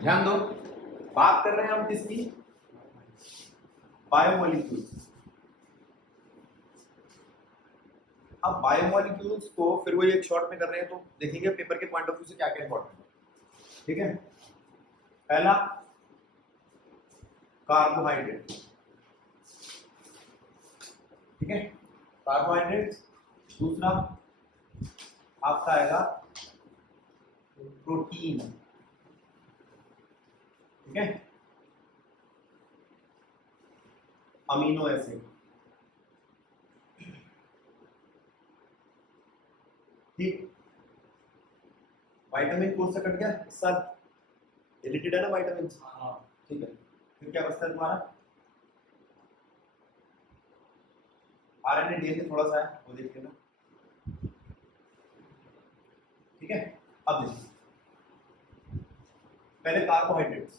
ध्यान दो, बात कर रहे हैं हम किसकी? बायोमोलिक्यूल्स। अब बायोमोलिक्यूल्स को फिर वो एक शॉर्ट में कर रहे हैं, तो देखेंगे पेपर के पॉइंट ऑफ व्यू से क्या क्या इंपॉर्टेंट है। ठीक है, पहला कार्बोहाइड्रेट। ठीक है, कार्बोहाइड्रेट। दूसरा आपका आएगा प्रोटीन। ठीक है, अमीनो एसिड। ठीक, विटामिन कोर्स से कट गया इस साल, रिलेटेड है ना विटामिन। ठीक है, फिर क्या बचता है तुम्हारा? आरएनए डीएनए थोड़ा सा है, वो देख लेना। ठीक है, अब देखिए पहले कार्बोहाइड्रेट्स।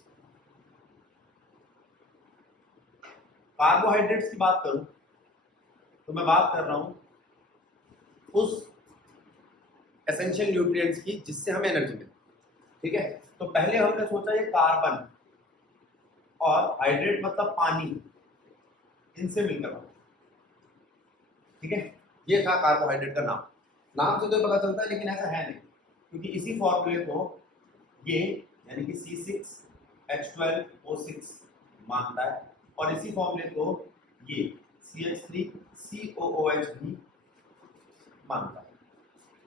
कार्बोहाइड्रेट्स की बात करूं तो मैं बात कर रहा हूं उस एसेंशियल न्यूट्रिएंट्स की जिससे हमें एनर्जी मिले। ठीक है, तो पहले हमने सोचा ये कार्बन और हाइड्रेट मतलब पानी, इनसे मिलकर बना। ठीक है, ये था कार्बोहाइड्रेट का नाम। नाम से तो पता चलता है लेकिन ऐसा है नहीं, क्योंकि इसी फॉर्मूले को ये यानी कि C6H12O6 मानता है और इसी फॉर्मूले को ये CH3COOH भी मानता है।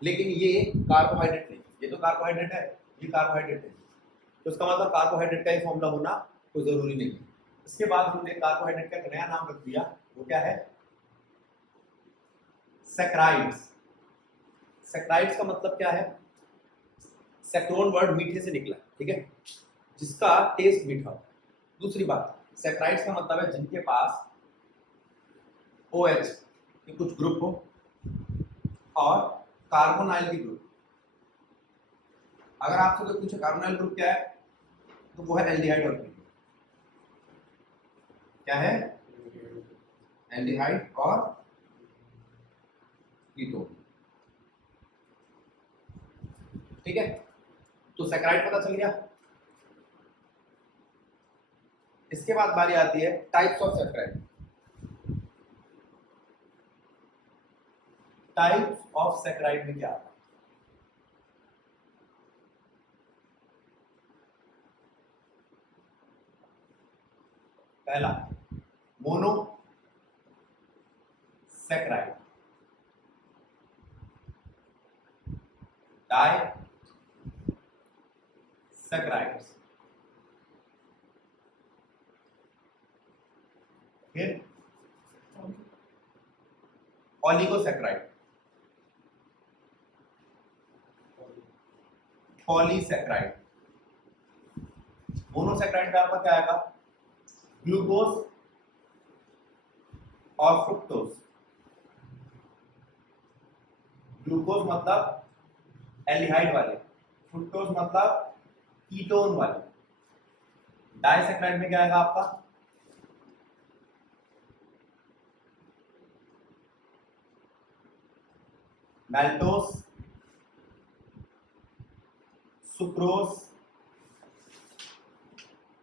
लेकिन ये कार्बोहाइड्रेट नहीं, ये तो कार्बोहाइड्रेट है, ये कार्बोहाइड्रेट है, तो इसका मतलब कार्बोहाइड्रेट का ही फॉर्मूला होना कोई जरूरी नहीं है। इसके बाद हमने कार्बोहाइड्रेट का एक नया नाम रख दिया, वो क्या है? सैकराइड्स। सैकराइड्स का मतलब क्या है? सैक्रोन वर्ड मीठे से निकला, ठीक है, जिसका टेस्ट मीठा हो। दूसरी बात, सैकराइड्स का मतलब है जिनके पास OH के कुछ ग्रुप हो और कार्बोनाइल की ग्रुप। अगर आपसे कोई पूछे कार्बोनाइल ग्रुप क्या है, तो वो है एल्डिहाइड और कीटोन। क्या है? एल्डिहाइड और कीटोन। ठीक है, तो सैकराइड पता चल गया। इसके बाद बारी आती है types of saccharide. Types of saccharide में क्या आता है? पहला मोनो सैकराइड, डाई सैकराइड्स, फिर ऑलिगोसैकराइड, पॉलीसैकराइड। मोनोसैकराइड में आपका क्या आएगा? ग्लूकोज और फ्रुक्टोज। ग्लूकोज मतलब एल्डिहाइड वाले, फ्रुक्टोज मतलब कीटोन वाले। डाइसैकराइड में क्या आएगा आपका? मैल्टोस, सुक्रोज,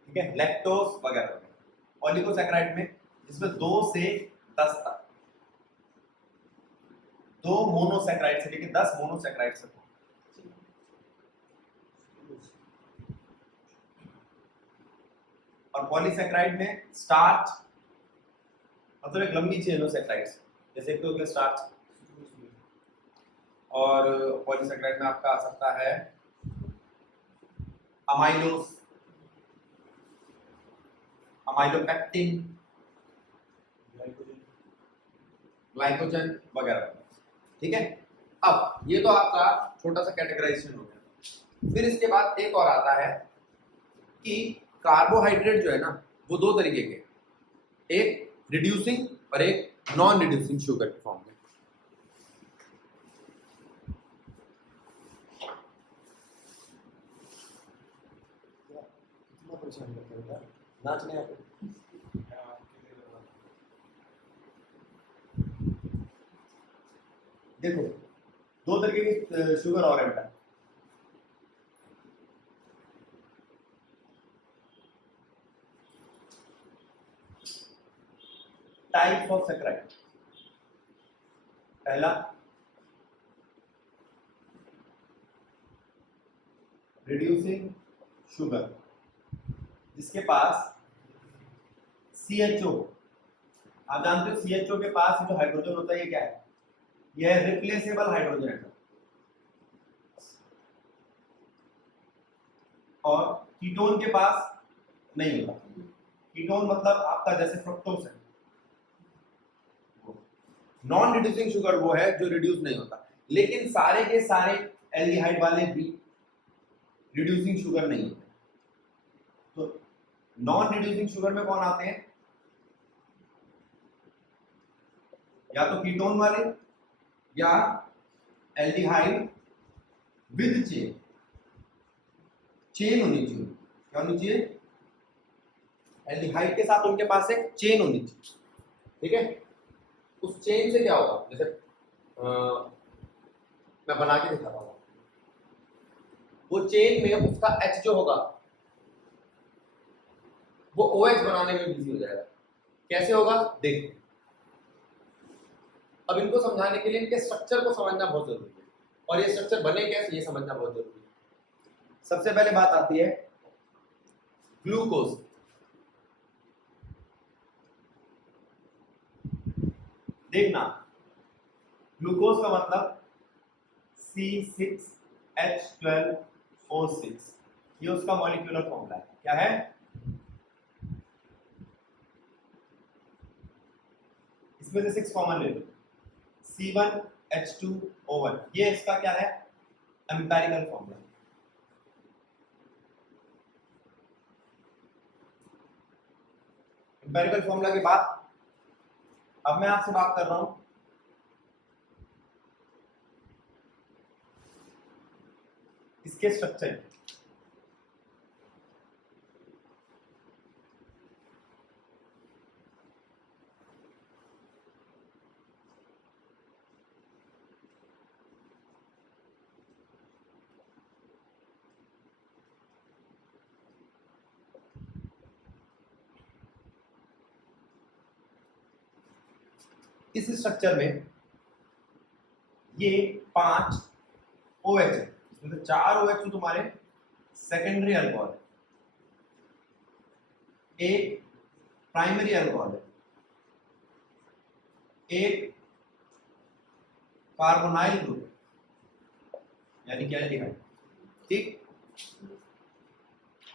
ठीक है, लैक्टोज वगैरह। ऑलिगोसैकराइड में जिसमें 2 से 10 तक, 2 मोनोसैकराइड से लेकर 10 मोनोसैकराइड तक। और पॉलीसैकराइड में स्टार्च, मतलब एक लंबी चेन ऑफ सैकराइड्स, जैसे कि हो गया स्टार्च। और पॉलीसैकराइड में आपका आ सकता है अमाइलोस, अमाइलोपेक्टिन, ग्लाइकोजन वगैरह। ठीक है, अब ये तो आपका छोटा सा कैटेगराइजेशन हो गया। फिर इसके बाद एक और आता है कि कार्बोहाइड्रेट जो है ना वो 2 तरीके के, एक रिड्यूसिंग और एक नॉन रिड्यूसिंग शुगर के फॉर्म में। नाचने आप देखो 2 तरीके की शुगर और है बेटा। Types of saccharide. पहला रिड्यूसिंग शुगर, जिसके पास CHO, आप जानते हो CHO के पास जो हाइड्रोजन होता है ये क्या है, यह है रिप्लेसेबल हाइड्रोजन एटम। और कीटोन के पास नहीं होता। कीटोन मतलब आपका जैसे फ्रक्टोज है, नॉन रिड्यूसिंग शुगर वो है जो रिड्यूस नहीं होता। लेकिन सारे के सारे एल्डिहाइड वाले भी रिड्यूसिंग शुगर नहीं होते। तो नॉन रिड्यूसिंग शुगर में कौन आते हैं, या तो कीटोन वाले या एल्डिहाइड विद चेन। चेन होनी चाहिए, क्या होनी चाहिए, एल्डिहाइड के साथ उनके पास एक चेन होनी चाहिए। ठीक है, उस चेन से क्या होगा, जैसे मैं बना के दिखाता हूँ। वो चेन में उसका H जो होगा वो OH बनाने में बिजी हो जाएगा। कैसे होगा देख, अब इनको समझाने के लिए इनके स्ट्रक्चर को समझना बहुत जरूरी है, और ये स्ट्रक्चर बने कैसे ये समझना बहुत जरूरी है। सबसे पहले बात आती है ग्लूकोज। देखना, ग्लूकोज का मतलब C6H12O6, ये उसका मॉलिक्यूलर फॉर्मूला है। क्या है, इसमें से 6 कॉमन ले लो, C1H2O1, ये इसका क्या है, एम्पिरिकल फॉर्मूला। एम्पिरिकल फॉर्मूला के बाद अब मैं आपसे बात कर रहा हूं इसके स्ट्रक्चर। इस स्ट्रक्चर में ये 5 OH है, इसमें से 4 OH तो तुम्हारे सेकेंडरी अल्कोहल है, एक प्राइमरी अल्कोहल है, एक कार्बोनाइल ग्रुप यानी क्या एल्डिहाइड। ठीक,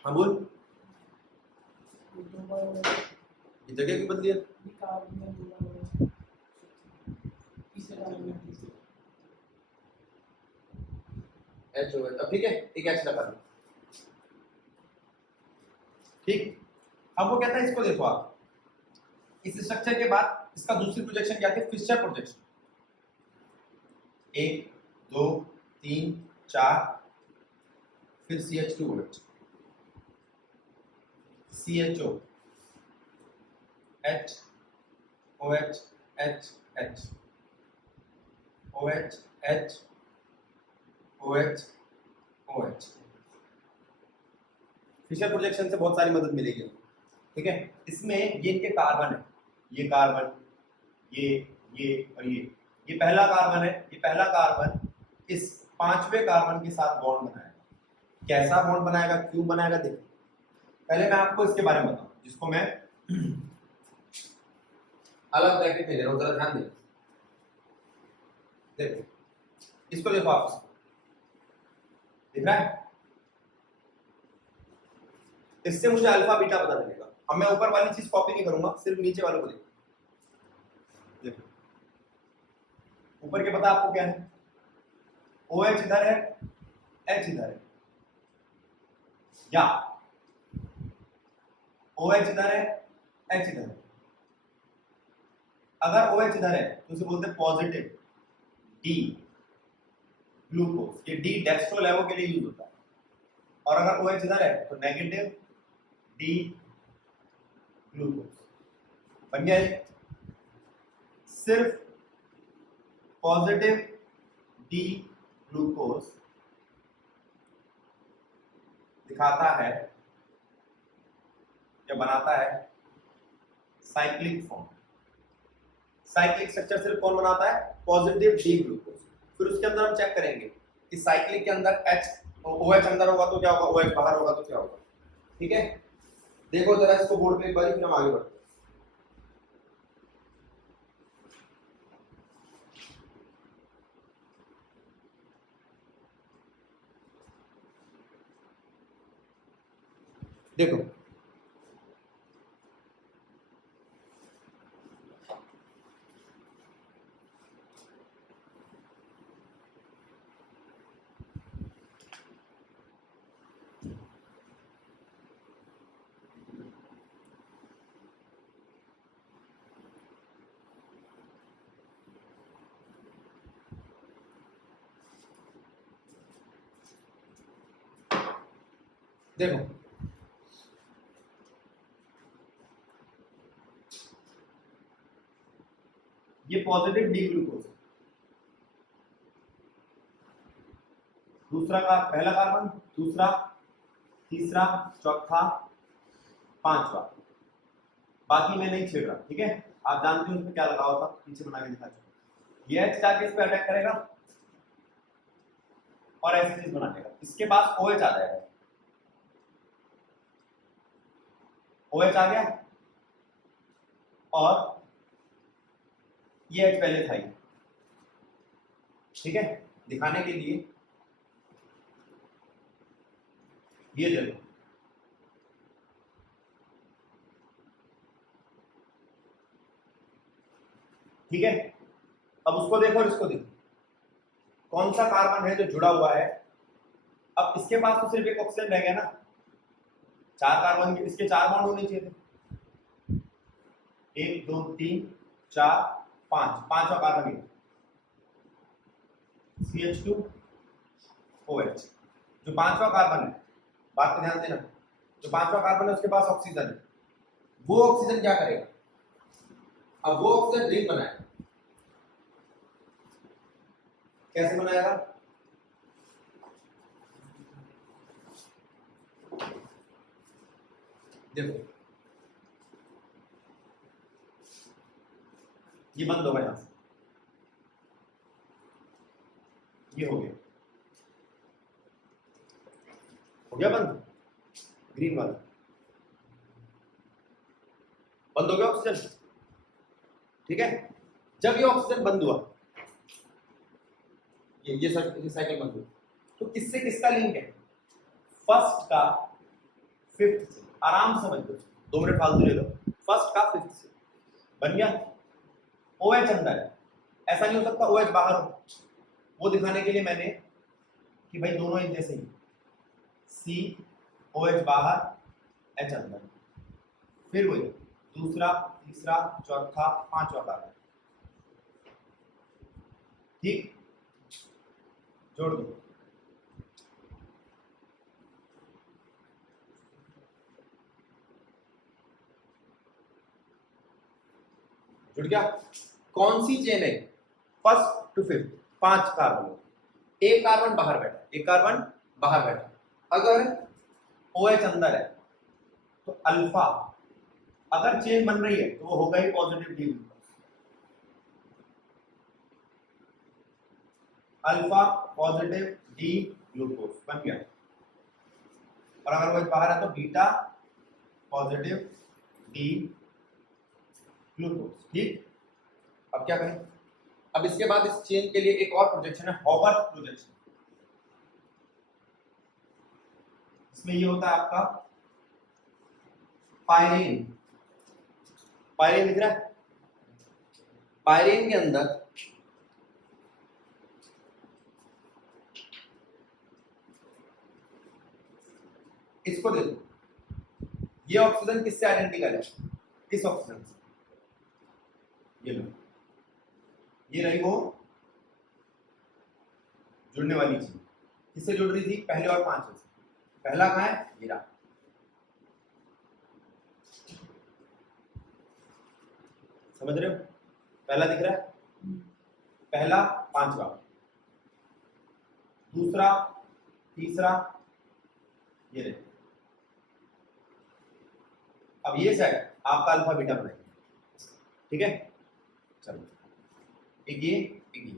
हम बोल ये जगह की बदली है। HOH, अब ठीक है, एक H लगा दो। ठीक, अब वो कहता है इसको देखो आप, इस स्ट्रक्चर के बाद इसका दूसरी प्रोजेक्शन क्या थी, फिशर प्रोजेक्शन। 1 2 3 4, फिर CH2OH, CHO, H OH H H OH H OH OH। Fischer projection से बहुत सारी मदद मिलेगी। ठीक है, इसमें ये इनके कार्बन है, ये कार्बन, ये और ये पहला कार्बन है। ये पहला कार्बन इस 5वें कार्बन के साथ बॉन्ड बनाएगा। कैसा बॉन्ड बनाएगा, क्यों बनाएगा, देखिए पहले मैं आपको इसके बारे में बताऊं, जिसको मैं अलग ब्रैकेट में ले रहा हूं, जरा ध्यान दें। देखो इसको देखो आप, इसको दिख रहा है, इससे मुझे अल्फा बीटा पता चलेगा। अब मैं ऊपर वाली चीज कॉपी नहीं करूंगा, सिर्फ नीचे वालों को देखो। ऊपर के पता आपको क्या है, OH इधर है, H इधर है, या OH इधर है, H इधर है। अगर OH इधर है तो उसे बोलते हैं पॉजिटिव D ग्लूकोज। ये D डेक्स्ट्रो लेवो के लिए यूज होता है। और अगर OH इधर है तो नेगेटिव D ग्लूकोज। बन गया है, सिर्फ पॉजिटिव D ग्लूकोज दिखाता है या बनाता है साइक्लिक फॉर्म। साइक्लिक स्ट्रक्चर सिर्फ कौन बनाता है? Positive D glucose. फिर उसके अंदर हम चेक करेंगे कि साइक्लिक के अंदर H OH अंदर होगा तो क्या होगा, OH बाहर होगा तो क्या होगा। ठीक है, देखो जरा इसको बोर्ड पे एक बार, फिर हम आगे बढ़ते हैं। देखो देखो ये पॉजिटिव डी ग्लूकोज, दूसरा का पहला कार्बन, दूसरा, तीसरा, चौथा, पांचवा, बाकी मैं नहीं छेड़ रहा। ठीक है, आप जानते हो उसमें क्या लगा होता, पीछे बना के दिखा चुका। ये H जाके इस पे अटैक करेगा और ऐसी चीज बना देगा, इसके पास OH आ जाएगा। OH आ गया और ये H पहले था ही। ठीक है, दिखाने के लिए ये देखो, ठीक है, अब उसको देखो और इसको देखो, कौन सा कार्बन है जो जुड़ा हुआ है। अब इसके पास तो सिर्फ एक ऑक्सीजन रह गया ना, चार कार्बन के इसके चार बॉन्ड होने चाहिए थे, 1 2 3 4 5, पांचवा कार्बन है CH2 OH। जो पांचवा कार्बन है, बात पे ध्यान देना, जो पांचवा कार्बन है उसके पास ऑक्सीजन है, वो ऑक्सीजन क्या करेगा, अब वो ऑक्सीजन रिंग बनाएगा। कैसे बनाएगा? देखो ये बंद होगा, यहां से ये हो गया बंद, ग्रीन वाला बंद हो गया ऑक्सीजन। ठीक है, जब ये ऑक्सीजन बंद हुआ, ये साइकिल बंद हुआ, तो किससे किसका लिंक है? फर्स्ट का फिफ्थ से, आराम से समझ लो, 2 मिनट फालतू ले लो, फर्स्ट का फिफ्थ से बन गया। OH अंदर है, ऐसा नहीं हो सकता OH बाहर हो, वो दिखाने के लिए मैंने कि भाई दोनों एक जैसे ही, COH बाहर H अंदर, फिर वही दूसरा, तीसरा, चौथा, पांचवा कार्बन। ठीक, जोड़ दो, जुड़ गया। कौन सी चेन है? फर्स्ट टू फिफ्थ, 5 कार्बन, एक कार्बन बाहर बैठा, एक कार्बन बाहर बैठा। अगर OH अंदर है तो अल्फा, अगर चेन बन रही है तो वो होगा ही positive D glucose, alpha positive D glucose बन गया। और अगर वो बाहर है तो बीटा पॉजिटिव डी ग्लूकोज। ठीक, अब क्या करें? अब इसके बाद इस चेन के लिए एक और प्रोजेक्शन है, हॉवर्थ प्रोजेक्शन। इसमें ये होता है आपका पायरीन, पायरीन दिख रहा है, पायरीन के अंदर इसको देखो, ये ऑक्सीजन किससे आइडेंटिकल है? इस ऑक्सीजन से, ये लो, ये रही वो जुड़ने वाली चीज, किससे जुड़ रही थी? पहले और पांचवे से। पहला कहाँ है? ये रहा, समझ रहे हो? पहला दिख रहा है, पहला पांचवा, दूसरा, तीसरा, ये रहे। अब ये सेट आपका अल्फा बीटा बनाएंगे। ठीक है, चलो एक ये एक ये।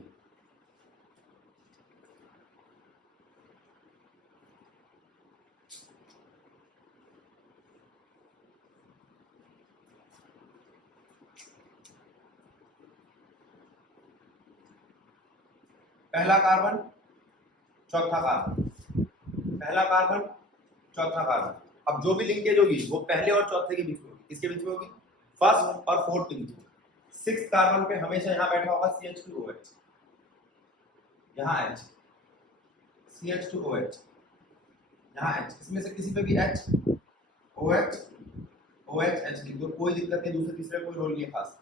पहला कार्बन चौथा कार्बन, पहला कार्बन चौथा कार्बन। अब जो भी लिंकेज होगी वो पहले और चौथे के बीच में होगी। किसके बीच में होगी? फर्स्ट और फोर्थ के बीच में। सिक्स कार्बन पे हमेशा यहाँ बैठा होगा CH2OH, यहाँ H, CH2OH, यहाँ H, इसमें से किसी पे भी H, OH, OH, H लिख दो, कोई दिक्कत नहीं, दूसरे तीसरे कोई रोल नहीं है खास।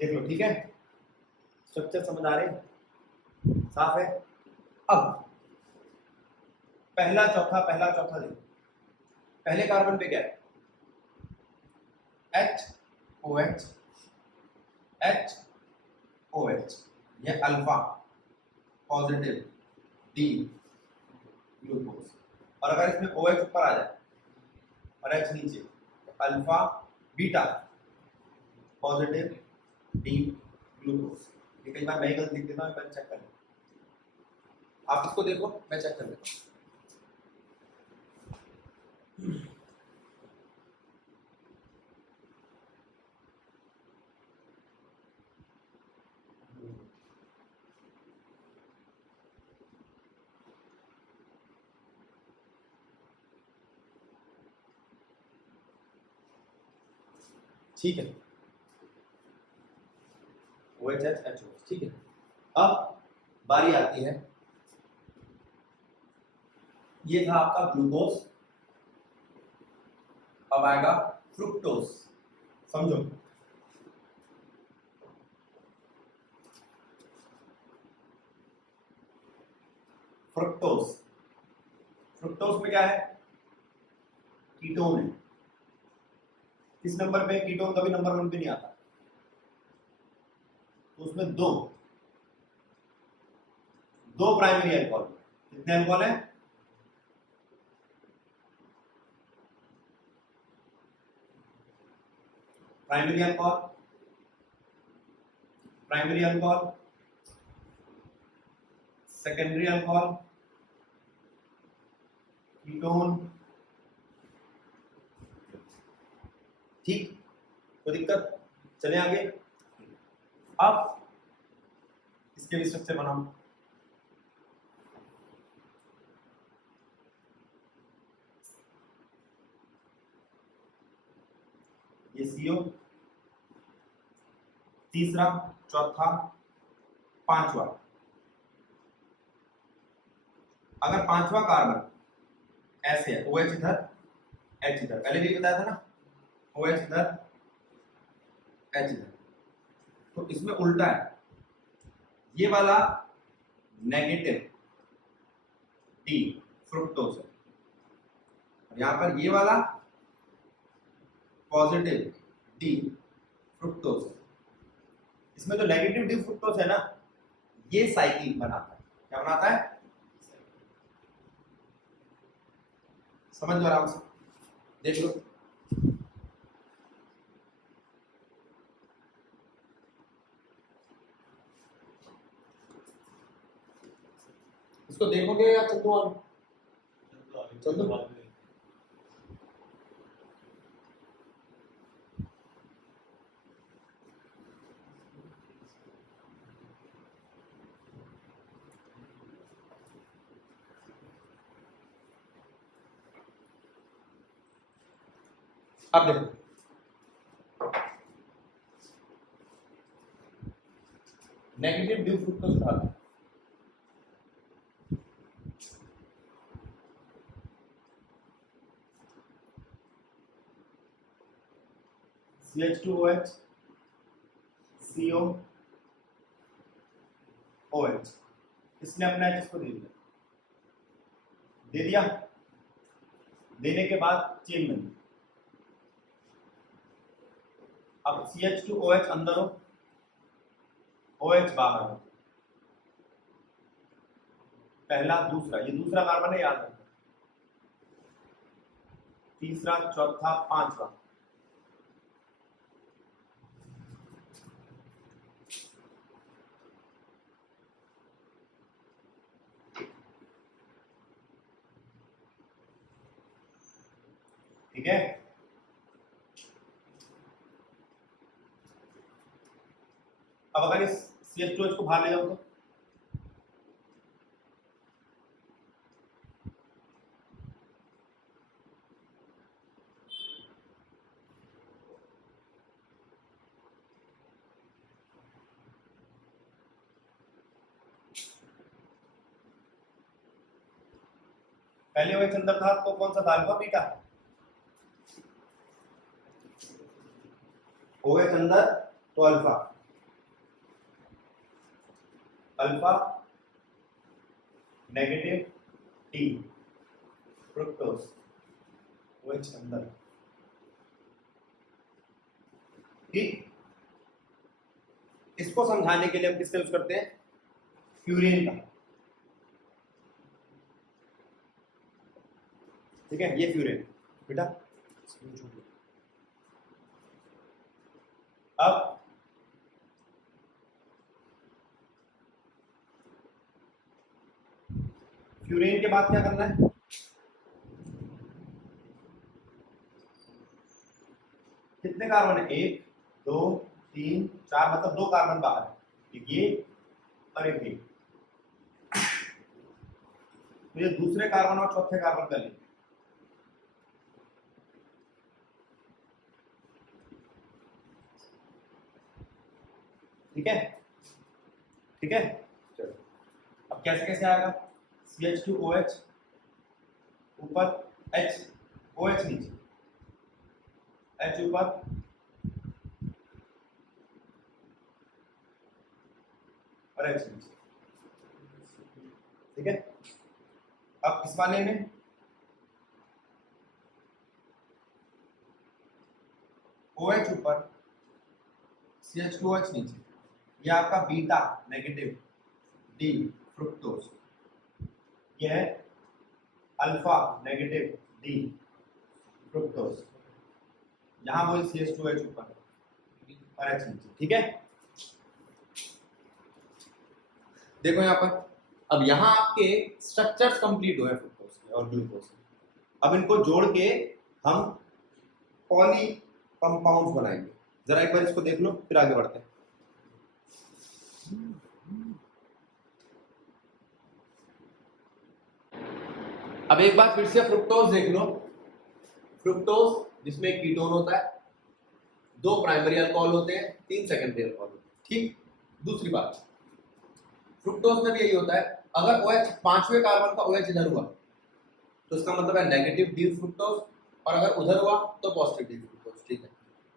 देख लो, ठीक है, स्ट्रक्चर समझ आ रहे, साफ है। अब पहला चौथा देखो। पहले कार्बन पे क्या है? HOH, HOH, ये अल्फा पॉजिटिव डी ग्लूकोज। और अगर इसमें OH ऊपर आ जाए और H नीचे, तो alpha beta positive D glucose. ये कई बार मैं गलत लिख देता हूँ, मैं चेक कर, आप इसको देखो, मैं चेक कर लेता हूँ। ठीक है, OHH HOH, ठीक है। अब बारी आती है, ये था आपका ग्लूकोज, अब आएगा फ्रुक्टोज। समझो, फ्रुक्टोज, फ्रुक्टोज में क्या है? कीटोन है। किस नंबर पे? कीटोन कभी नंबर 1 पे नहीं आता, तो उसमें दो प्राइमरी अल्कोहल। कितने अल्कोहल है? Primary alcohol, secondary alcohol, ketone. ठीक, कोई दिक्कत? चले आगे। अब इसके भी स्ट्रक्चर बनाओ। ये CO, तीसरा, चौथा, पांचवा। अगर पांचवा कार्बन ऐसे है, OH इधर, H इधर, पहले भी बताया था ना, OH इधर, H इधर, तो इसमें उल्टा है, ये वाला नेगेटिव डी फ्रुक्टोज है, यहां पर ये वाला पॉजिटिव डी फ्रुक्टोज है। इसमें जो नेगेटिव डी फ्रुक्टोज है ना, ये साइक्लिन बनाता है। क्या बनाता है? समझ लो आराम से, देख लो। इसको देखोगे या चल दो आगे? चल दो। अब देखो, नेगेटिव डी फ्रुक्टोज था, CH2OH, CO, OH, इसने अपना H को दे दिया, देने के बाद चेन बनी। अब CH2OH अंदर हो, OH बाहर हो, पहला दूसरा, ये दूसरा कार्बन है, याद रखना, तीसरा, चौथा, पांचवा, ठीक है। अब अगर इस CH2H को बाहर ले जाओ तो पहले OH अंदर था तो कौन सा था, अल्फा बीटा? OH अंदर तो alpha, alpha negative T fructose, OH अंदर। ठीक, इसको समझाने के लिए हम किसका यूज करते हैं, फ्यूरेन का। ठीक है, ये फ्यूरेन बेटा। अब फ्यूरेन के बाद क्या करना है, कितने कार्बन है, 1 2 3 4, मतलब 2 कार्बन बाहर है, एक ये और एक ये। तो ये दूसरे कार्बन और चौथे कार्बन का लिंक। ठीक है, ठीक है, चलो अब कैसे कैसे आएगा, CH2OH ऊपर, OH नीचे, H ऊपर और H नीचे। ठीक है, अब इस वाले में OH ऊपर CH2OH नीचे, ये आपका बीटा नेगेटिव डी फ्रुक्टोज, ये है अल्फा नेगेटिव डी फ्रुक्टोज, यहां वही CH2H ऊपर और H नीचे। ठीक है, देखो यहां पर, अब यहां आपके स्ट्रक्चर्स कंप्लीट हुए फ्रुक्टोज के और ग्लूकोज के। अब इनको जोड़ के हम पॉली कंपाउंड्स बनाएंगे। जरा एक बार इसको देख लो, फिर आगे बढ़ते हैं। अब एक बार फिर से फ्रुक्टोज देख लो, फ्रुक्टोज जिसमें एक कीटोन होता है, 2 प्राइमरी अल्कोहल होते हैं, 3 सेकेंडरी अल्कोहल होते हैं। ठीक, दूसरी बात, फ्रुक्टोज में भी यही होता है, अगर OH 5वें कार्बन का OH इधर हुआ तो इसका मतलब है नेगेटिव डी फ्रुक्टोज, और अगर उधर हुआ तो पॉजिटिव डी फ्रुक्टोज। ठीक है,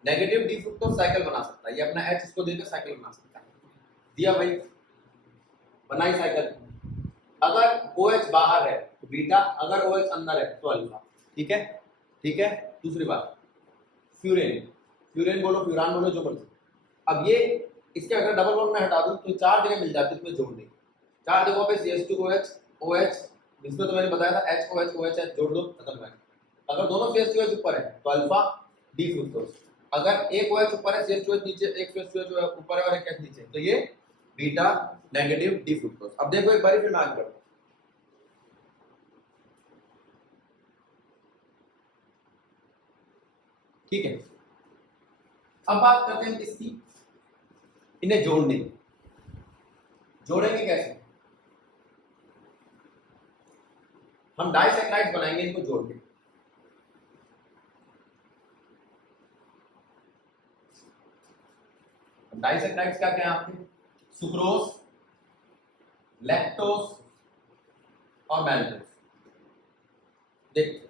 नेगेटिव डी फ्रुक्टोज साइकिल बना सकता है, ये अपना H इसको देकर साइकिल बना सकता है, दिया भाई, बनाई साइकिल। अगर OH बाहर है तो बीटा, अगर OH अंदर है तो अल्फा। ठीक है, ठीक है, दूसरी बात, फ्यूरेन, फ्यूरेन बोलो, फ्यूरान बोलो, जो मर्जी। अब ये इसके अगर डबल बॉन्ड में हटा दूं तो 4 जगह मिल जाती है, तुम्हें जोड़ दें, 4 जगहों पे CH2OH OH, जिसमें तो मैंने बताया था HOH OH जोड़ दो, खत्म है। अगर दोनों CH2OH ऊपर है तो अल्फा डी फ्रुक्टोज, अगर एक OH ऊपर है CH2OH नीचे, एक CH2OH ऊपर है और एक H नीचे, तो ये बीटा नेगेटिव डी फ्रुक्टोज। अब देखो एक बार फिर मैं आगे बढ़ता हूं। ठीक है, अब बात करते हैं किसकी, इन्हें जोड़ने की। जोड़ेंगे कैसे, हम डाइसैक्राइड्स बनाएंगे इनको जोड़ के। डाइसैक्राइड्स क्या क्या है आपके, सुक्रोज, लैक्टोज और मैल्टोज। देख,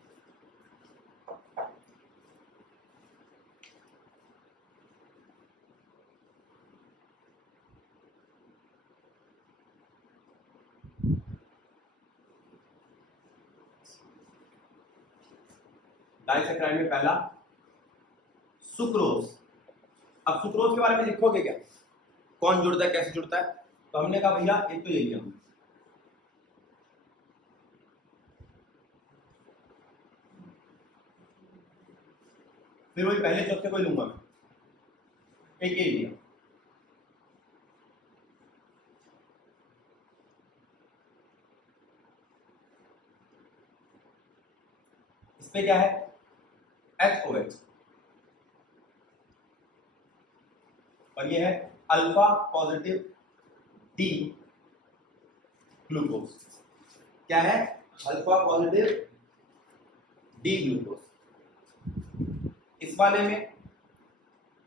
डाइसैक्राइड में पहला सुक्रोज। अब सुक्रोज के बारे में लिखोगे क्या, कौन जुड़ता है, कैसे जुड़ता है, तो हमने कहा भैया एक तो ये लिया हमने, फिर वही पहले चौथे को लूंगा मैं, एक ये लिया, इसमें क्या है HOH, और ये है अल्फा पॉजिटिव डी ग्लूकोज। क्या है? Alpha positive D glucose. इस वाले में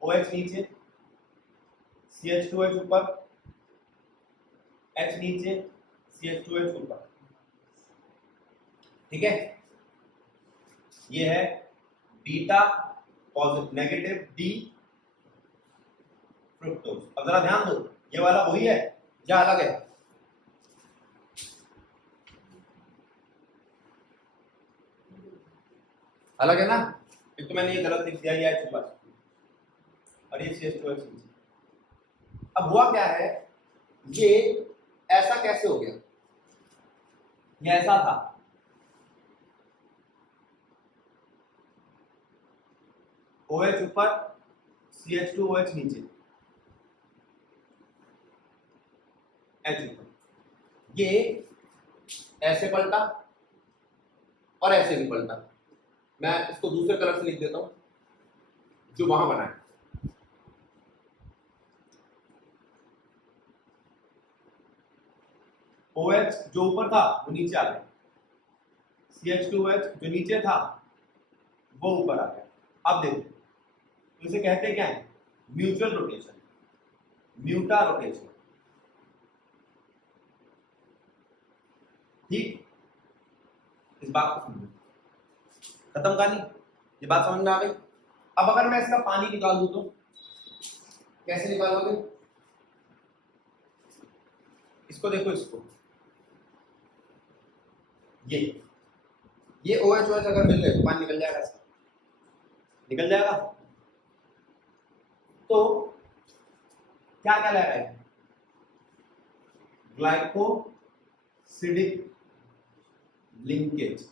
OH नीचे, CH2H ऊपर, H नीचे, CH2H ऊपर। ठीक है, ये है beta positive negative D fructose. अब जरा ध्यान दो, ये वाला वही है या अलग है? अलग है ना? एक तो मैंने ये गलत लिख दिया, ये H ऊपर और ये CH2H नीचे। अब हुआ क्या है, ये ऐसा कैसे हो गया? ये ऐसा था, OH ऊपर, CH2OH नीचे, H ऊपर। ये ऐसे पलटा और ऐसे भी पलटा। मैं इसको दूसरे कलर से लिख देता हूं जो वहां बना है। OH जो ऊपर था वो नीचे आ गया, CH2OH जो नीचे था वो ऊपर आ गया। अब देखो, तो इसे कहते हैं क्या है? Mutual rotation, mutarotation. ठीक, इस बात को समझो, खत्म कहानी। ये बात समझ में आ गई? अब अगर मैं इसका पानी निकाल दूं तो कैसे निकालोगे? इसको देखो, इसको ये OH OH अगर मिल गए तो पानी निकल जाएगा, इसका निकल जाएगा। तो क्या क्या लगाएगा? Glycosidic linkage.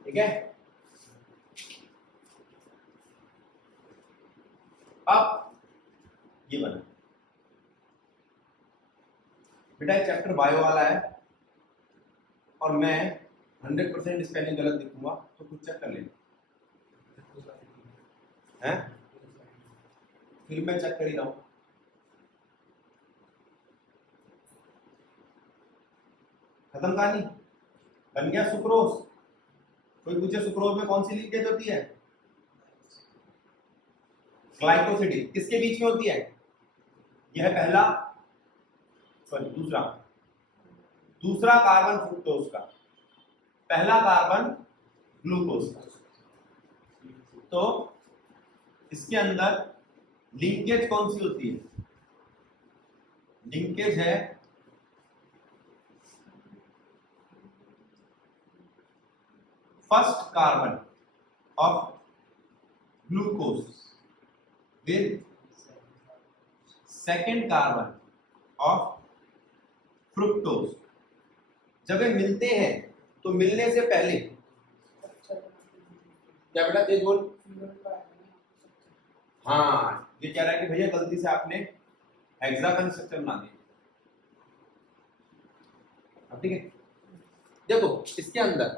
ठीक है, अब ये बना बेटा, ये चैप्टर बायो वाला है और मैं 100% स्पेलिंग गलत लिखूंगा तो कुछ चेक कर लेना है, फिर मैं चेक कर ही रहा हूं। खत्म कहानी, बन गया सुक्रोज। कोई पूछे सुक्रोज में कौन सी लिंकेज होती है? ग्लाइकोसिडिक। किसके बीच में होती है? यह है पहला, सॉरी दूसरा कार्बन फ्रुक्टोज का, पहला कार्बन ग्लूकोज का। तो इसके अंदर लिंकेज कौन सी होती है? लिंकेज है first carbon of glucose with second carbon of fructose. जब ये मिलते हैं तो मिलने से पहले क्या बेटा, तेज बोल। हाँ, ये कह रहा है कि भैया गलती से आपने हेक्सागन स्ट्रक्चर बना दिया। ठीक है, देखो इसके अंदर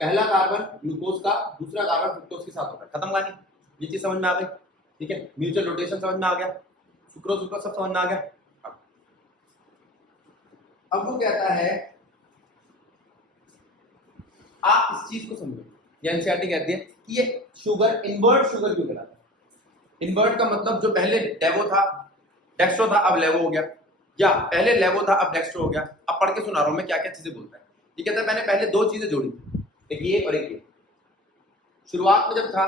पहला कार्बन ग्लूकोज का, दूसरा कार्बन फ्रुक्टोज के साथ होता है। खत्म कहानी, ये चीज समझ में आ गई। ठीक है, म्यूचुअल रोटेशन समझ में आ गया, सुक्रोज सब समझ में आ गया। अब वो कहता है, आप इस चीज को समझो, एनसीईआरटी कहती है कि ये शुगर इन्वर्ट शुगर क्यों कहलाता है? इन्वर्ट का मतलब जो पहले लेवो था, डेक्स्ट्रो था, अब लेवो हो गया, या पहले लेवो था अब डेक्स्ट्रो हो गया। अब पढ़ के सुना रहा हूं मैं क्या क्या चीजें बोलता है। ये कहता है मैंने पहले दो चीजें जोड़ी, एक ये और एक ये। शुरुआत में जब था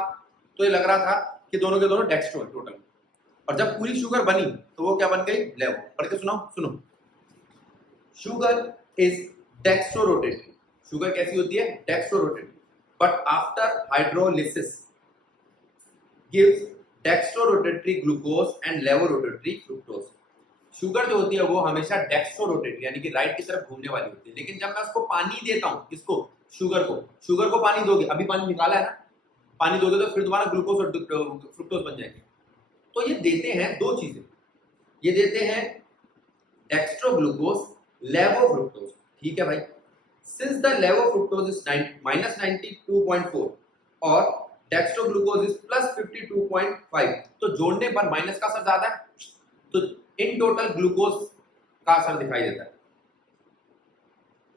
तो ये लग रहा था कि दोनों के दोनों डेक्स्ट्रो है टोटल, और जब पूरी शुगर बनी तो वो क्या बन गई? लेवो। पढ़ के सुनाओ, सुनो। Sugar is dextro rotatory. Sugar कैसी होती है? Dextro rotatory. But after hydrolysis gives dextro rotatory glucose and levo rotatory fructose. Sugar जो होती है वो हमेशा डेक्स्ट्रो रोटेटरी यानी कि राइट की तरफ घूमने वाली होती है, लेकिन जब मैं उसको पानी देता हूं, किसको? शुगर को पानी दोगे, अभी पानी निकाला है ना, पानी दोगे तो फिर दोबारा ग्लूकोज और फ्रुक्टोज बन जाएंगे। तो ये देते हैं दो चीजें, ये देते हैं डेक्स्ट्रो ग्लूकोज, लेवो फ्रुक्टोज। ठीक है भाई, सिंस द लेवो फ्रुक्टोज इज -92.4, और डेक्स्ट्रोग्लूकोज इज +52.5। तो जोड़ने पर माइनस का असर ज्यादा है, तो इन टोटल ग्लूकोज का असर दिखाई देता है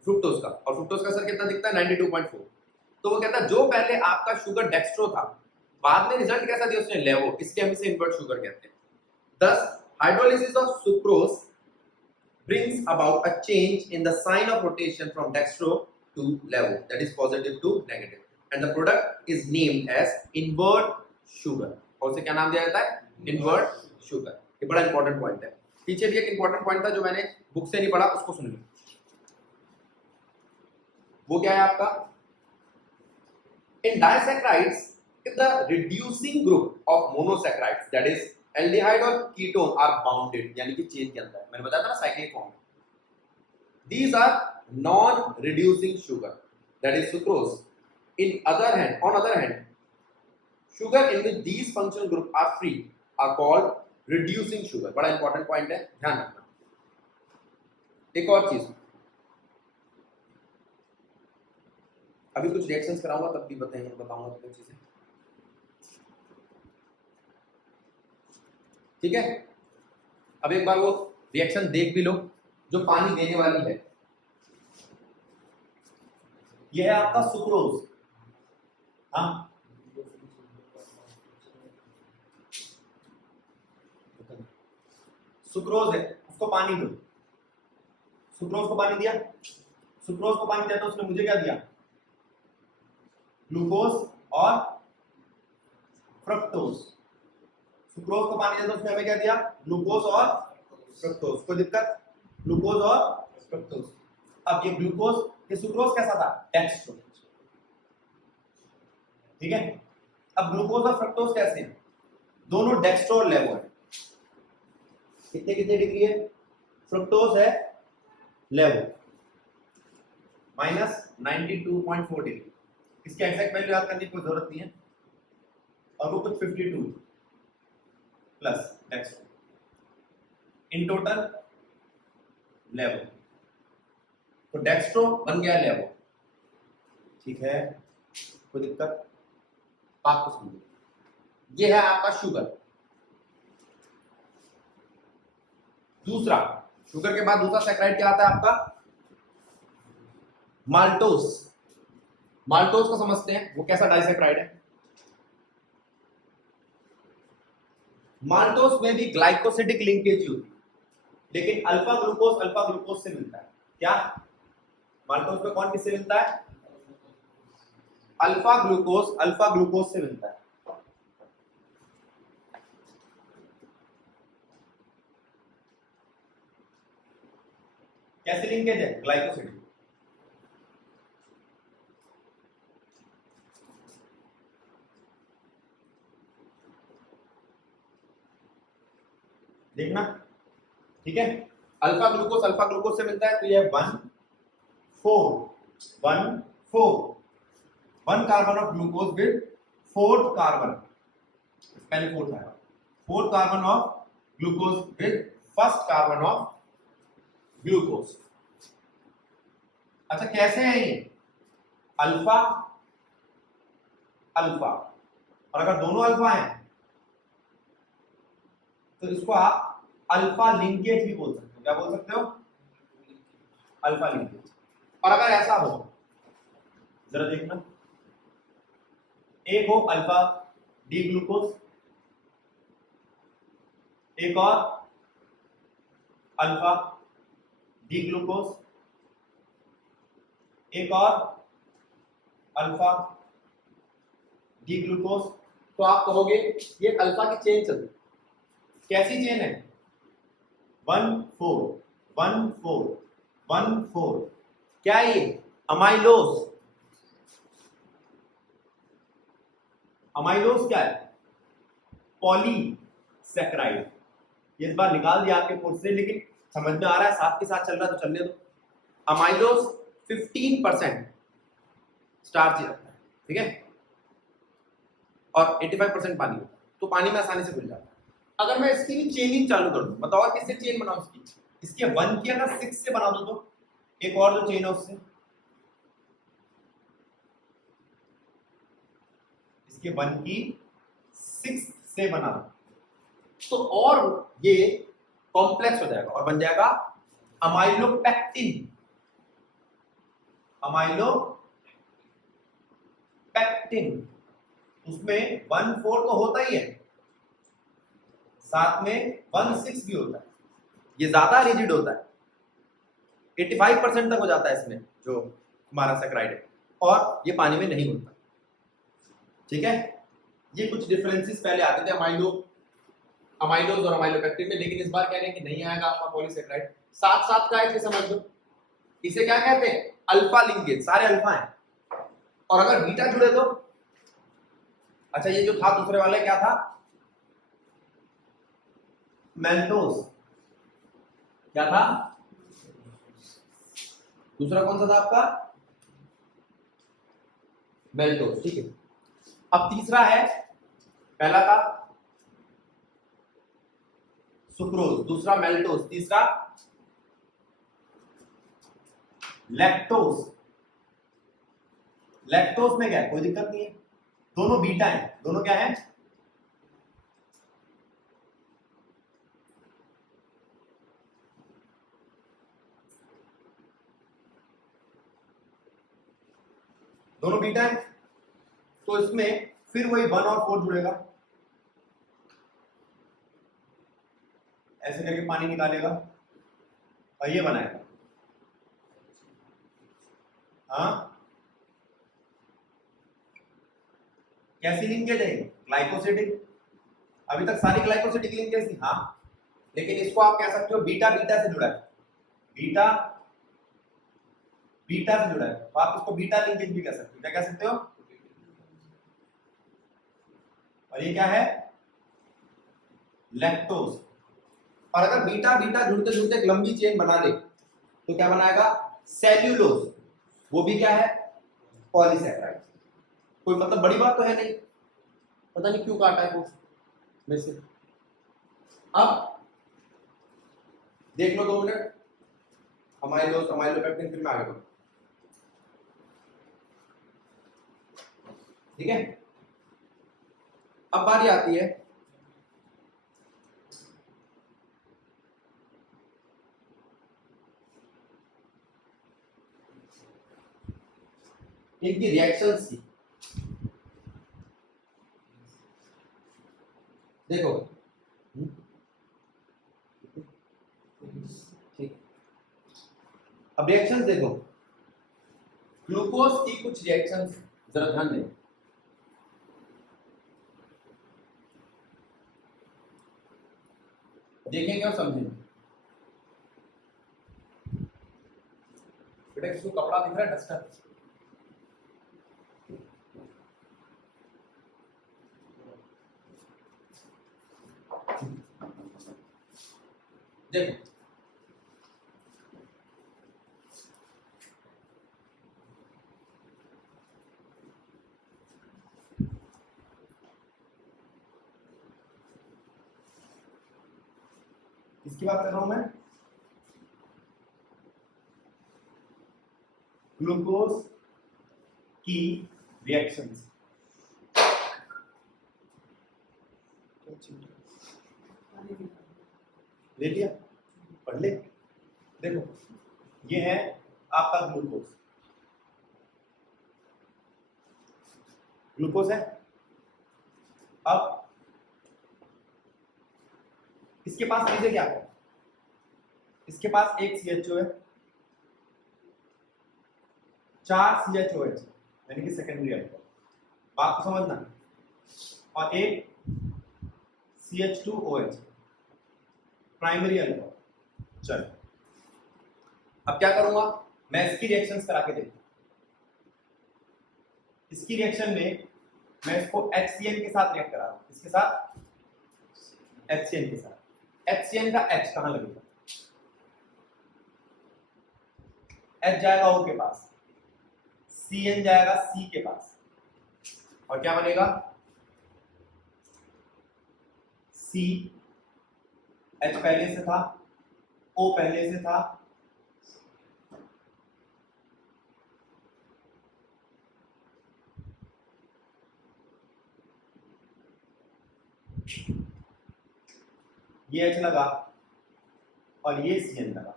फ्रुक्टोज का, और फ्रुक्टोज का असर कितना दिखता है 92.4। तो वो कहता है जो पहले आपका शुगर डेक्स्ट्रो था, बाद में रिजल्ट कैसा दिया उसने लेवो, इसके हम इसे इन्वर्ट शुगर कहते हैं। Thus, hydrolysis of sucrose brings about a change in the sign of rotation from dextro to levo, that is positive to negative, and the product is named as invert sugar। और उसे क्या नाम दिया जाता है? invert sugar। ये बड़ा important point है। पीछे भी एक इंपॉर्टेंट पॉइंट था जो मैंने बुक से नहीं पढ़ा, उसको सुन लो। वो क्या है आपका? In disaccharides, if the reducing group of monosaccharides, that is aldehyde और कीटोन are bounded, यानी कि चेन के अंदर, मैंने बताया था ना cyclic form, these are non-reducing sugar, that is sucrose। On other hand, sugar in which these functional groups are free are called reducing sugar। बड़ा इंपॉर्टेंट पॉइंट है, ध्यान रखना। एक और चीज, अभी कुछ रिएक्शंस कराऊंगा तब भी बताऊंगा कुछ चीजें, ठीक है? अब एक बार वो रिएक्शन देख भी लो जो पानी देने वाली है। यह है आपका सुक्रोज, हाँ सुक्रोज है, उसको पानी दो। सुक्रोज को पानी दिया, सुक्रोज को पानी दिया तो उसने मुझे क्या दिया? ग्लूकोज और फ्रक्टोज। सुक्रोज को पानी दिया तो उसने हमें क्या दिया? ग्लूकोज और फ्रक्टोज। कोई दिक्कत? ग्लूकोज और फ्रक्टोज। अब ये ग्लूकोज, ये सुक्रोज कैसा था? डेक्स्ट्रो, ठीक है? अब ग्लूकोज और फ्रक्टोज कैसे हैं? दोनों डेक्स्ट्रो और लेवो है। कितने कितने डिग्री है? फ्रक्टोज है लेवो -92.4 डिग्री। इसके एग्जैक्ट वैल्यू याद करने की कोई जरूरत नहीं है, और वो कुछ 52 प्लस डेक्स्ट्रो, इन टोटल लेवो। तो डेक्स्ट्रो बन गया लेवो, ठीक है? कोई दिक्कत? बात को समझो, ये है आपका शुगर। दूसरा, शुगर के बाद दूसरा सैकराइड क्या आता है आपका? माल्टोज। माल्टोज को समझते हैं, वो कैसा डाइसैकराइड है? माल्टोज में भी ग्लाइकोसिडिक लिंकेज होती है, लेकिन अल्फा ग्लूकोज से मिलता है। क्या माल्टोज में कौन किससे मिलता है? अल्फा ग्लूकोज से मिलता है। कैसे लिंकेज है? ग्लाइकोसिडिक। देखना, ठीक है? अल्फा ग्लूकोज से मिलता है, तो ये 1 carbon of glucose with 4th carbon, पहले 4th आया, 4th carbon of glucose with 1st carbon of glucose. अच्छा, कैसे है ये? अल्फा अल्फा, और अगर दोनों अल्फा हैं तो इसको आप अल्फा लिंकेज भी बोल सकते हो। क्या बोल सकते हो? Alpha linkage. और अगर ऐसा हो, जरा देखना, एक हो अल्फा डी ग्लूकोज, एक और अल्फा डी ग्लूकोज, एक और अल्फा डी ग्लूकोज, तो आप कहोगे ये अल्फा की चेन चल रही। कैसी चेन है? 1 4 1 4 1 4। क्या ये? अमाइलोज। अमाइलोज क्या है? पॉलीसैकराइड। ये इस बार निकाल दिया आपके कोर्स से, लेकिन समझ में आ रहा है, साथ के साथ चल रहा है तो चलने दो। अमाइलोज 15% स्टार्च रखता है, ठीक है? और 85% पानी होता है, तो पानी में आसानी से घुल जाता है। अगर मैं इसकी भी चेनिंग चालू कर दूं, बताओ किससे चेन बनाऊं इसकी? इसके 1 की अगर 6 से बना दो तो एक और जो चेन है उससे, इसके 1 की 6 से बना, तो और ये कॉम्प्लेक्स हो जाएगा और बन जाएगा अमाइलोपेक्टिन। अमाइलोपेक्टिन उसमें 1,4 तो होता ही है, साथ में 1,6 भी होता है। ये ज्यादा रिजिड होता है, 85% तक हो जाता है इसमें जो हमारा सैकराइड है, और ये पानी में नहीं होता। ठीक है, ये कुछ डिफरेंसेस पहले आते थे अमाइलोज और अमाइलोपेक्टिन में, लेकिन इस बार कह रहे हैं कि नहीं आएगा आपका पॉलीसैकराइड। साथ साथ का है, समझ लो इसे क्या कहते हैं, अल्फा लिंकेज, सारे अल्फा हैं। और अगर बीटा जुड़े तो, अच्छा ये जो था दूसरे वाले क्या था, मेल्टोज, क्या था दूसरा, कौन सा था आपका, मेल्टोज। ठीक है, अब तीसरा है, पहला था सुक्रोज, दूसरा मेल्टोज, तीसरा लैक्टोज। लैक्टोज में क्या है, कोई दिक्कत नहीं है, दोनों बीटा है, दोनों क्या है, दोनों बीटा है। तो इसमें फिर वही 1 और 4 जुड़ेगा, ऐसे करके पानी निकालेगा और ये बनाएगा। हाँ, कैसी लिंकेज है, ग्लाइकोसिडिक। अभी तक सारी ग्लाइकोसिडिक लिंकेज थी, हाँ, लेकिन इसको आप कह सकते हो बीटा बीटा से जुड़ा है, बीटा बीटा से जुड़ा है, तो आप इसको बीटा लिंकेज भी कह सकते हो। क्या कह सकते हो, और ये क्या है, लैक्टोज। और अगर बीटा बीटा जुड़ते जुड़ते एक लंबी चेन बना ले तो क्या बनाएगा, सेल्यूलोज, वो भी क्या है, पॉलीसैकराइड। कोई मतलब बड़ी बात तो है नहीं, पता नहीं क्यों काटा है कुछ में से। अब देख लो 2 मिनट, अमाइलोज अमाइलोपेक्टिन, फिर मैं आगे बढ़ूं। ठीक है, अब बारी आती है इनकी रिएक्शंस की। देखो ठीक, अब रिएक्शंस देखो, ग्लूकोज की कुछ रिएक्शंस जरा ध्यान दें। देखेंगे और समझेंगे। बेटा किसको कपड़ा दिख रहा है, डस्टर, देखो किसकी बात कर रहा हूं मैं, ग्लूकोज की रिएक्शंस। ले लिया, पढ़ ले। देखो ये है आपका ग्लूकोज, ग्लूकोज है। अब इसके पास चीजें क्या है, इसके पास एक CHO है, 4 CHOH यानी कि सेकेंडरी अल्कोहल, बात को समझना, और एक CH2OH प्राइमरी अल्कोहल। चलो अब क्या करूंगा, मैं इसकी रिएक्शंस करा के देखता हूं। इसकी रिएक्शन में मैं इसको HCl के साथ रिएक्ट करा रहा हूं, इसके साथ HCl के साथ। HCl का H कहां लगेगा, H जाएगा O के पास, Cn जाएगा C के पास, और क्या बनेगा, C, H पहले से था, O पहले से था, ये H लगा और ये CN लगा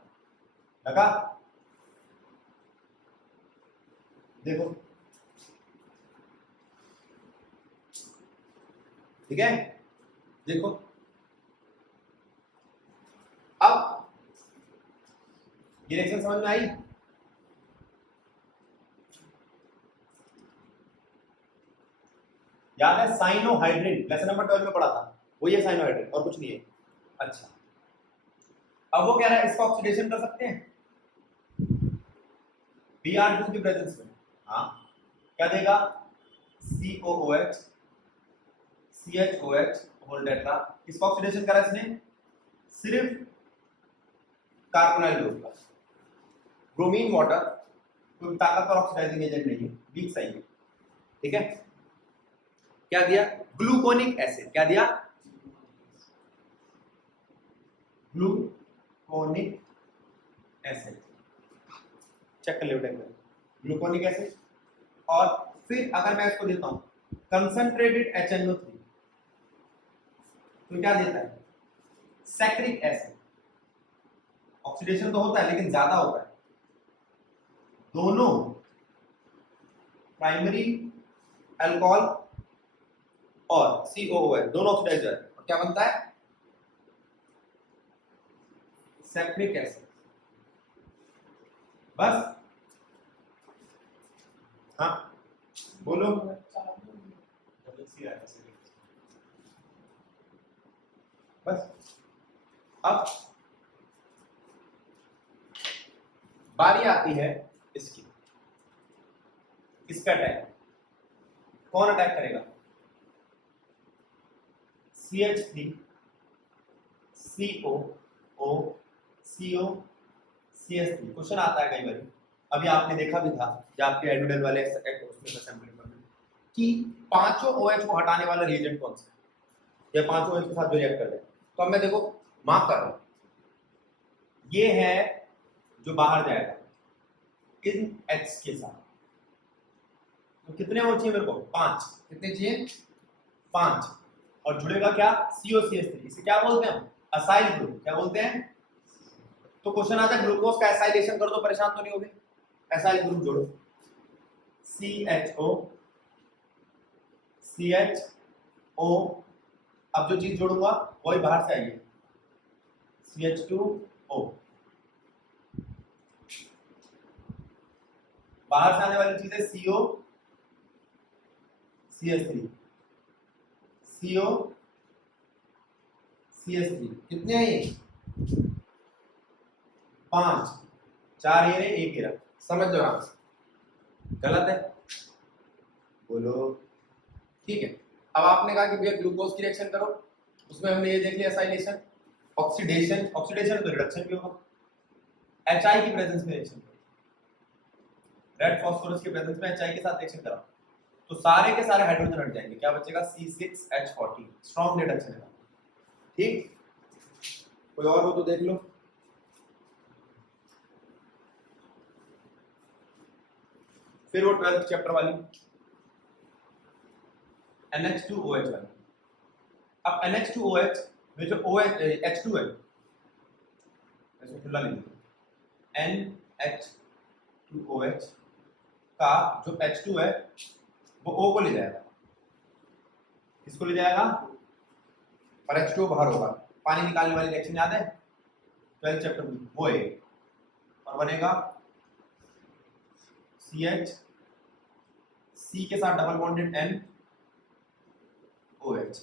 देखो, ठीक है। देखो अब ये रिएक्शन समझ में आई? याद है साइनोहाइड्रिन, लेसन नंबर 12 में पढ़ा था, वो ये साइनोहाइड्रिन और कुछ नहीं है। अच्छा, अब वो कह रहा है इसका ऑक्सीडेशन कर सकते हैं Br2 की प्रेजेंस में। हाँ, क्या देगा? COOH CHOH whole tetra. इसका ऑक्सीडेशन करा इसने सिर्फ कार्बोनाइल ग्रुप का। ब्रोमीन वाटर कोई ताकतवर ऑक्सीडाइजिंग एजेंट नहीं है, वीक साइड है, ठीक है। क्या दिया? Gluconic acid. क्या दिया? Gluconic acid. चेक कर लो ग्लूकोनिक एसिड। और फिर अगर मैं इसको देता हूं कंसंट्रेटेड HNO3 तो क्या देता है? Saccharic acid. ऑक्सीडेशन तो होता है लेकिन ज्यादा होता है। दोनों प्राइमरी अल्कोहल और COOH दोनों ऑक्सीडाइज है और क्या बनता है? Saccharic acid. बस, हाँ बोलो। बस, अब बारी आती है इसकी, इसका अटैक। कौन अटैक करेगा? CH3 COO CO CH3। Question आता है कई बार, अभी आपने देखा भी था कि आपके एडुडल वाले कि पांचों OH को हटाने वाला रिएजेंट कौन सा है, या पांचों OH के साथ जो रिएक्ट कर रहे हैं। तो अब मैं देखो मार्क कर रहा हूं, ये है जो बाहर जाएगा इन H के साथ। तो कितने OH चाहिए मेरे को? 5। कितने चाहिए? 5। और जुड़ेगा क्या? COCH3। इसे क्या बोलते हैं हम? Acyl group. क्या बोलते हैं? तो क्वेश्चन आता है ग्लूकोज का एसाइलेशन कर दो, परेशान तो नहीं होगे? एसाइल ग्रुप जोड़ो, CHO CHO। अब जो चीज जोड़ूंगा वही बाहर से आएगी, CH2O। बाहर से आने वाली चीज है CO CH3 CO CH3। कितने हैं ये? 5। 4 ये रहे, 1 ये रहा। समझ लो आराम से। गलत है? बोलो। ठीक है, अब आपने कहा कि भैया ग्लूकोज की रिएक्शन करो, उसमें हमने ये देख लिया एसाइलेशन। ऑक्सीडेशन, ऑक्सीडेशन तो रिडक्शन भी होगा। HI की प्रेजेंस में रिएक्शन करो, रेड फास्फोरस की प्रेजेंस में HI के साथ रिएक्शन करो तो सारे के सारे हाइड्रोजन हट जाएंगे। क्या बचेगा? C6H40। स्ट्रॉन्ग रिडक्शन है। ठीक, कोई और हो तो देख लो। फिर वो 12th चैप्टर वाली NH2OH वाली। अब NH2OH में जो OH H2 है, इसको खुला लिख दो, NH2OH का जो H2 है वो O को ले जाएगा। किसको ले जाएगा? और H2O बाहर होगा। पानी निकालने वाली रिएक्शन याद है 12th चैप्टर में, वो है और बनेगा CH, C के साथ डबल बॉन्डेड NOH।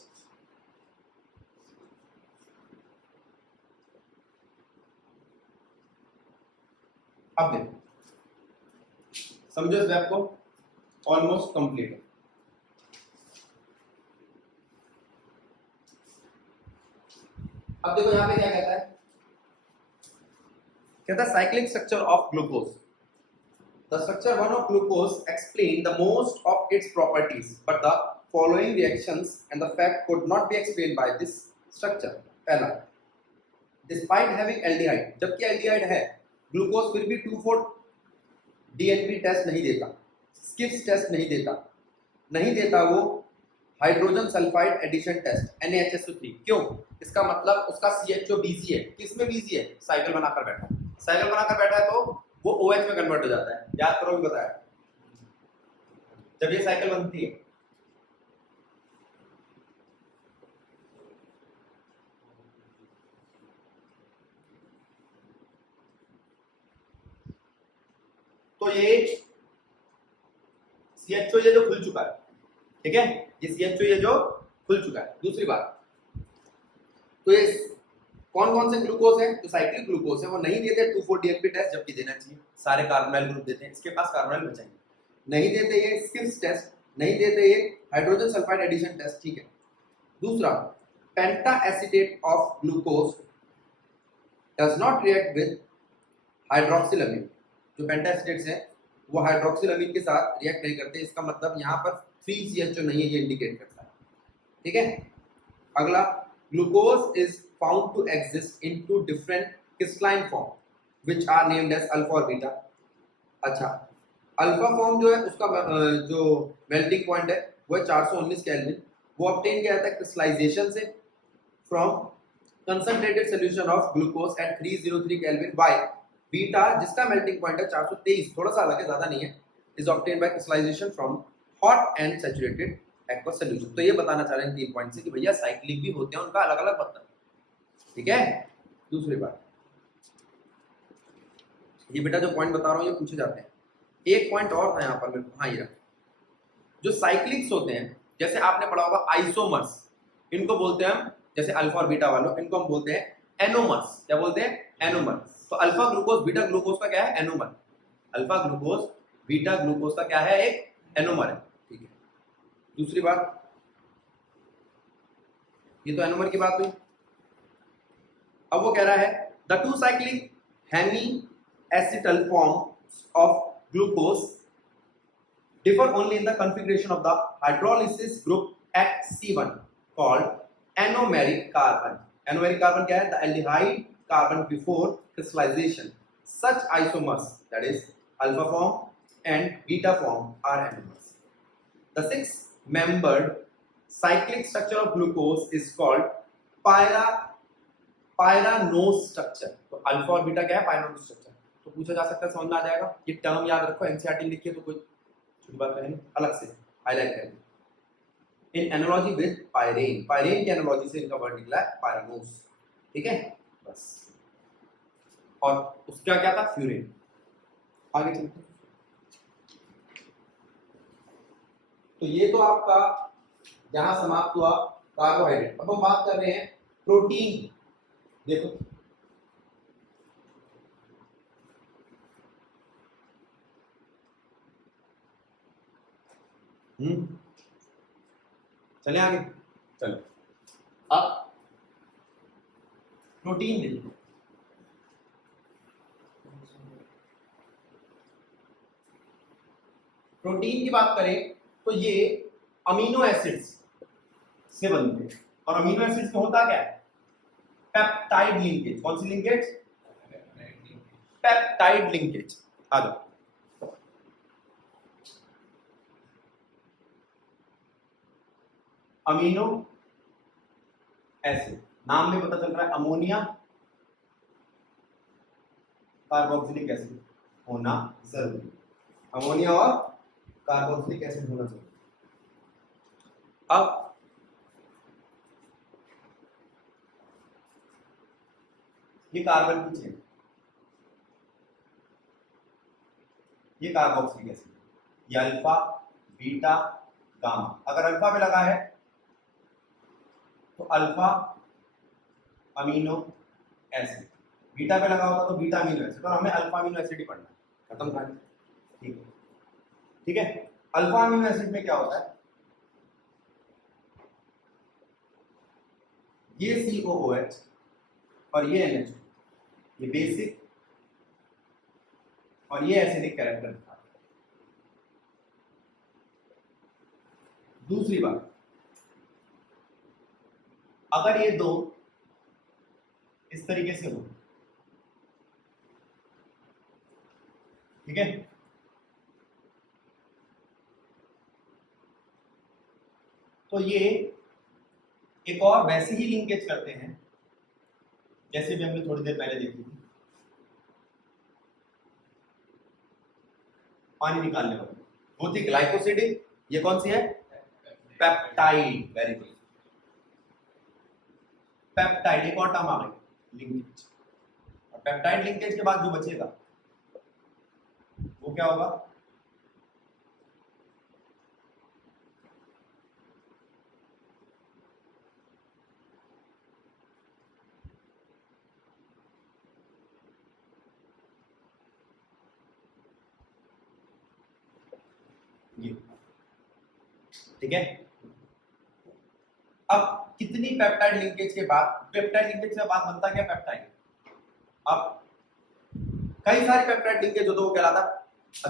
अब देखो, समझो इस वेब को, ऑलमोस्ट कंप्लीट है। अब देखो यहां पे क्या कहता है? कहता है cyclic structure of glucose. The structure 1 of glucose explain the most of its properties, but the following reactions and the fact could not be explained by this structure. पहला, despite having aldehyde, जबकि aldehyde है, glucose फिर भी 2,4 DNP test नहीं देता, skips test नहीं देता वो hydrogen sulphide addition test NaHSO3। क्यों? इसका मतलब उसका CHO बिजी है। किस में बिजी है? साइकिल बनाकर बैठा है। साइकिल बनाकर बैठा है तो वो OH में कन्वर्ट हो जाता है। याद करो, भी बताया जब ये साइकिल बनती है तो ये CHO ये जो खुल चुका है, ठीक है, ये CHO ये जो खुल चुका है। दूसरी बात, तो ये कौन कौन से ग्लूकोज है? तो साइक्लिक ग्लूकोज है, वो नहीं देते 2,4-DNP टेस्ट, जबकि देना चाहिए। सारे कार्बोनाइल ग्रुप देते हैं, इसके पास कार्बोनाइल बचाएंगे। नहीं देते ये स्किप्स टेस्ट, नहीं देते ये हाइड्रोजन सल्फाइड एडिशन टेस्ट, ठीक है। दूसरा, penta acetate of glucose does not react with hydroxylamine. जो पेंटा एसिटेट्स है वो हाइड्रोक्सिलामीन के साथ रिएक्ट नहीं करते। इसका मतलब यहाँ पर 3CHO नहीं है, ये इंडिकेट करता है, ठीक है। अगला, glucose is found to exist in two different crystalline form which are named as alpha और बीटा। अच्छा, अल्फा फॉर्म जो है उसका जो मेल्टिंग पॉइंट है वो है 419 केल्विन। वो ऑब्टेन किया जाता है क्रिस्टलाइजेशन से from concentrated solution of glucose at 303 kelvin by beta, जिसका मेल्टिंग पॉइंट है 423, थोड़ा सा अलग है, ज्यादा नहीं है, is obtain by crystallisation from hot and saturated aqueous solution. तो ये बताना चाह रहे हैं 3 पॉइंट से कि भैया साइक्लिक भी होते हैं, उनका अलग अलग मतलब, ठीक है। दूसरी बात, ये बेटा जो पॉइंट बता रहा हूँ ये पूछे जाते हैं। एक पॉइंट और था यहाँ पर मेरे को, हाँ ये जो साइक्लिक्स होते हैं, जैसे आपने पढ़ा होगा आइसोमर्स, इनको बोलते हैं हम, जैसे अल्फा और बीटा वालों, इनको हम बोलते हैं एनोमर्स। क्या बोलते हैं? एनोमर्स। तो अल्फा ग्लूकोज बीटा ग्लूकोज का क्या है? Anomer. Alpha glucose beta glucose का क्या है? एक एनोमर है, ठीक है। दूसरी बात, ये तो एनोमर की बात हुई। अब वो कह रहा है the two cyclic hemi acetal forms of glucose differ only in the configuration of the hydrolysis group at C1 called anomeric carbon. Anomeric carbon क्या है? The aldehyde carbon before crystallization. Such isomers, that is alpha form and beta form, are anomers. The six-membered cyclic structure of glucose is called pyranose structure. तो alpha और beta क्या है? pyranose structure. तो पूछा जा सकता है, समझ में आ जाएगा। ये टर्म याद रखो, एनसीईआरटी लिखिए तो कोई बात नहीं, अलग से हाईलाइट करेंगे। इन एनालॉजी विद पायरेन, पायरेन की एनालॉजी से इनका वर्ड निकला है पायरानोस, ठीक है बस। और उसका क्या था? फ्यूरिन। आगे चलते हैं। तो ये तो आपका यहां समाप्त हुआ कार्बोहाइड्रेट। अब हम बात कर रहे हैं प्रोटीन। देखो चले आगे, चलो। अब प्रोटीन देखो, प्रोटीन की बात करें तो ये अमीनो एसिड्स से बनते हैं। और अमीनो एसिड्स में होता क्या है? Peptide linkage. कौन सी लिंकेज? Peptide linkage. आ जाओ, अमीनो एसिड, नाम में पता चल रहा है अमोनिया कार्बोक्सिलिक एसिड होना जरूरी। अमोनिया और कार्बोक्सिलिक एसिड होना जरूरी। अब ये कार्बन की चेन, ये कार्बोक्सिलिक एसिड, ये अल्फा बीटा गामा। अगर अल्फा में लगा है तो अल्फा अमीनो एसिड, बीटा पे लगा होता तो बीटा अमीनो एसिड, और हमें अल्फा अमीनो एसिड ही पढ़ना है। खत्म कहानी, ठीक है, ठीक है। अल्फा अमीनो एसिड में क्या होता है? ये COOH और ये NH, ये बेसिक और ये एसिडिक कैरेक्टर दिखा। दूसरी बात, अगर ये दो इस तरीके से हो, ठीक है, तो ये एक और वैसे ही लिंकेज करते हैं जैसे भी हमने थोड़ी देर पहले देखी थी, पानी निकालने वाली वो थी ग्लाइकोसिडिक, ये कौन सी है? पेप्टाइड। वेरी गुड, पेप्टाइड एक और टर्म आ गई लिंकेज। और पेप्टाइड लिंकेज के बाद जो बचेगा वो क्या होगा? ये, ठीक है। अब कितनी पेप्टाइड लिंकेज के बाद, पेप्टाइड लिंकेज के बाद बनता क्या? पेप्टाइड। अब कई सारे पेप्टाइड लिंकेज होते वो कहलाता,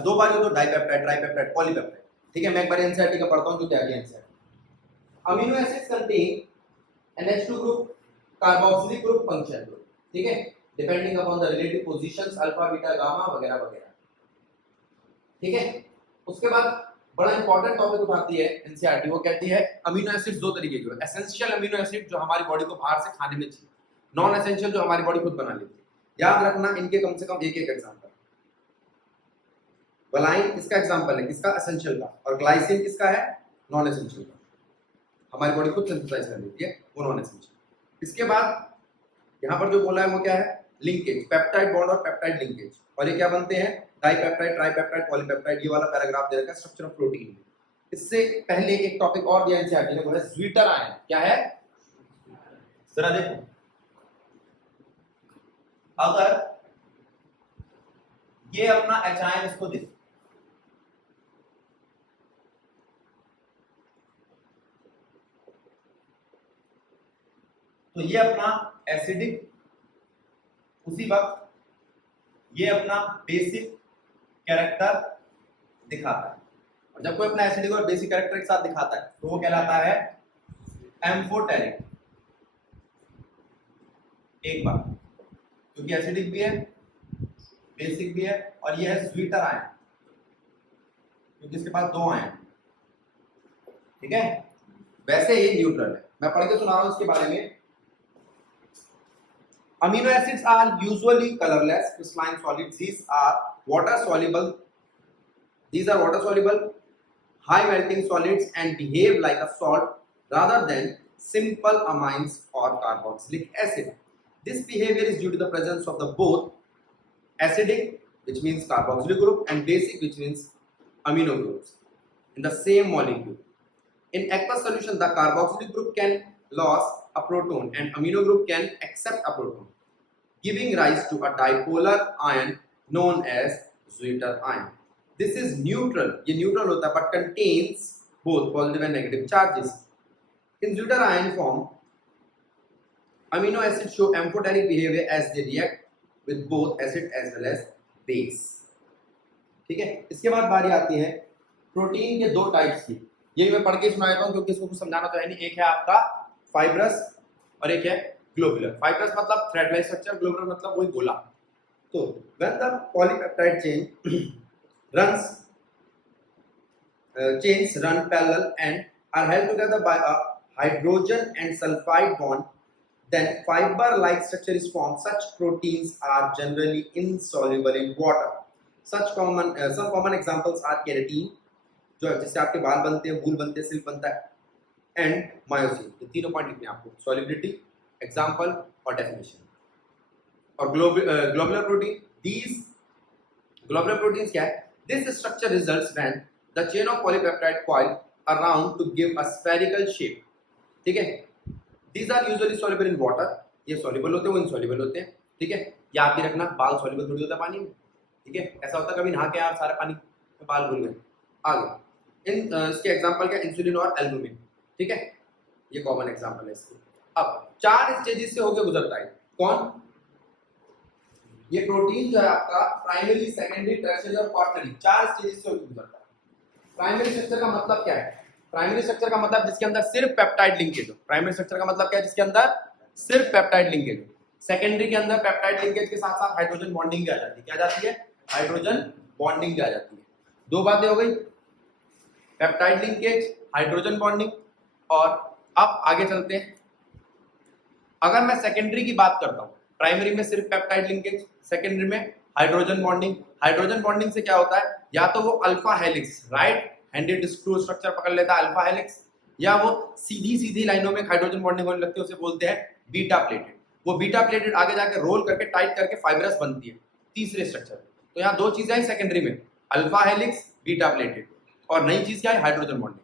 दो बार हो तो डाइपेप्टाइड, ट्राइपेप्टाइड, पॉलीपेप्टाइड। ठीक है, मैं एक बार एनसीईआरटी का पढ़ता हूं जो तैयारी NCERT. Amino acids contain NH2 group, carboxylic group, functional group. ठीक है, depending upon the relative positions alpha beta gamma वगैरह वगैरह। ठीक है, उसके बाद बड़ा इंपॉर्टेंट टॉपिक उठाती है एनसीईआरटी, वो कहती है अमीनो एसिड्स दो तरीके के, एसेंशियल अमीनो एसिड जो हमारी बॉडी को बाहर से खाने में चाहिए, नॉन एसेंशियल जो हमारी बॉडी खुद बना लेती है। याद रखना इनके कम से कम एक एक एग्जांपल। वलाइन इसका एग्जांपल है, किसका? एसेंशियल का। और ग्लाइसिन किसका है? नॉन एसेंशियल का। हमारी बॉडी खुद सिंथेसाइज कर लेती है, वो नॉन एसेंशियल। इसके बाद यहाँ पर जो बोला है वो क्या है? लिंकेज, पेप्टाइड बॉन्ड और पेप्टाइड लिंकेज। और ये क्या बनते हैं? Dipeptide, tripeptide, polypeptide. ये वाला पैराग्राफ दे रखा है स्ट्रक्चर ऑफ प्रोटीन। इससे पहले एक टॉपिक और दिया एनसीईआरटी ने, वो है ज्विटर आयन। क्या है? जरा देखो, अगर ये अपना H आयन इसको दे, तो ये अपना एसिडिक, उसी वक्त ये अपना बेसिक कैरेक्टर दिखाता है। और जब कोई अपना एसिडिक और बेसिक कैरेक्टर एक साथ दिखाता है तो वो कहलाता है एम्फोटेरिक। एक बार, क्योंकि एसिडिक भी है, बेसिक भी है, और ये है स्वीटर आयन क्योंकि इसके पास दो आयन। ठीक है, वैसे ये न्यूट्रल है। मैं पढ़ के सुना रहा हूं इसके बारे में। Amino acids are usually colorless crystalline solids. These are water soluble, high melting solids and behave like a salt rather than simple amines or carboxylic acid. This behavior is due to the presence of the both acidic, which means carboxylic group, and basic, which means amino groups in the same molecule. In aqueous solution, the carboxylic group can lose a proton and amino group can accept a proton, giving rise to a dipolar ion known as Zwitter ion. This is neutral, ये neutral होता है, but contains both positive and negative charges. In Zwitter ion form, amino acids show amphoteric behavior as they react with both acid as well as base. ठीक है, इसके बाद बारी आती है प्रोटीन के दो टाइप्स की। ये मैं पढ़ के सुनाता हूँ क्योंकि इसको कुछ समझाना तो है नहीं। एक है आपका फाइब्रस और एक है ग्लोबुलर। फाइब्रस मतलब थ्रेड लाइक स्ट्रक्चर, ग्लोबुलर मतलब वही गोला। तो when the polypeptide chains run parallel and are held together by a hydrogen and sulfide bond, then fiber like structure is formed. Such proteins are generally insoluble in water. Some common examples are keratin, जो जिससे आपके बाल बनते हैं, वूल बनते हैं, silk बनता है, एंड मायोसिन। ये तीनों पॉइंट लिखने हैं आपको, सॉलिबिलिटी, एग्जाम्पल और डेफिनेशन। और globular protein, these globular proteins क्या है? This structure results when the chain of polypeptide coil around to give a spherical shape. ठीक है, these are usually soluble in water. ये soluble होते हैं, वो insoluble होते हैं। ठीक है, याद भी रखना, बाल soluble थोड़ी होता है पानी में। ठीक है, ऐसा होता है कभी नहा के आप सारे पानी में बाल भूल गए। आगे इसके एग्जाम्पल क्या? इंसुलिन और एल्बुमिन। ठीक है, ये कॉमन एग्जाम्पल है इसके। अब 4 स्टेजेस से होकर गुजरता है कौन? ये प्रोटीन जो है आपका प्राइमरी, सेकेंडरी, टर्शियरी और क्वार्टरी, 4 स्टेजेस से होकर गुजरता है। प्राइमरी स्ट्रक्चर का मतलब क्या है? प्राइमरी स्ट्रक्चर का मतलब जिसके अंदर सिर्फ पेप्टाइड लिंकेज हो। प्राइमरी स्ट्रक्चर का मतलब क्या है? जिसके अंदर सिर्फ पेप्टाइड लिंकेज हो। सेकेंडरी के अंदर पेप्टाइड लिंकेज के साथ साथ हाइड्रोजन बॉन्डिंग भी आ जाती है। क्या जाती है? हाइड्रोजन बॉन्डिंग भी आ जाती है। दो बातें हो गई, पेप्टाइड लिंकेज, हाइड्रोजन बॉन्डिंग। और अब आगे चलते हैं। अगर मैं सेकेंडरी की बात करता हूं, प्राइमरी में सिर्फ पेप्टाइड लिंकेज, सेकेंडरी में हाइड्रोजन बॉन्डिंग। हाइड्रोजन बॉन्डिंग से क्या होता है, या तो वो alpha helix right handed screw structure पकड़ लेता है अल्फा हेलिक्स, या वो सीधी सीधी लाइनों में हाइड्रोजन बॉन्डिंग होने लगती है, उसे बोलते हैं बीटा प्लेटेड। वो बीटा प्लेटेड आगे जाके रोल करके टाइट करके फाइब्रस बनती है तीसरे स्ट्रक्चर। तो यहाँ दो चीजें हैं सेकेंडरी में, अल्फा हेलिक्स बीटा प्लेटेड, और नई चीज क्या है, हाइड्रोजन बॉन्डिंग।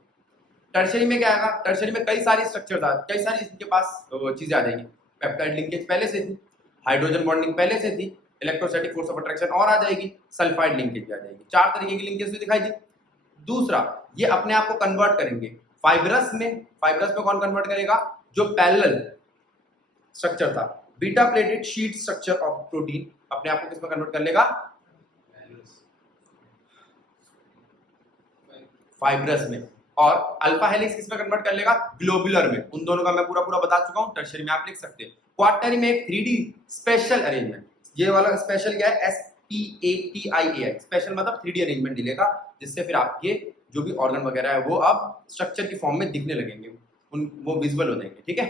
टर्शरी में क्या आएगा, टर्शरी में कई सारी स्ट्रक्चर आ, कई सारी इनके पास चीजें आ जाएंगी। पेप्टाइड लिंकेज पहले से थी, हाइड्रोजन बॉन्डिंग पहले से थी, इलेक्ट्रोस्टैटिक फोर्स ऑफ अट्रैक्शन और आ जाएगी, सल्फाइड लिंकेज भी आ जाएगी। चार तरीके की लिंकेज भी दिखाई दी। दूसरा, ये अपने आप को कन्वर्ट करेंगे फाइब्रस में। फाइब्रस में कौन कन्वर्ट करेगा, जो पैरेलल स्ट्रक्चर था, beta pleated sheet structure of protein अपने आप को किसमें कन्वर्ट कर लेगा, फाइब्रस में। और अल्फा हेलिक्स किसमें कन्वर्ट कर लेगा, ग्लोबुलर में। उन दोनों का मैं पूरा पूरा बता चुका हूं, टर्शरी में आप लिख सकते हैं। क्वार्टनरी में एक 3D स्पेशल अरेंजमेंट, ये वाला स्पेशल क्या है, SPATIA, स्पेशल मतलब 3D अरेंजमेंट मिलेगा, जिससे फिर आपके जो भी ऑर्गन वगैरह है वो अब स्ट्रक्चर की फॉर्म में दिखने लगेंगे, वो विजुअल हो जाएंगे। ठीक है,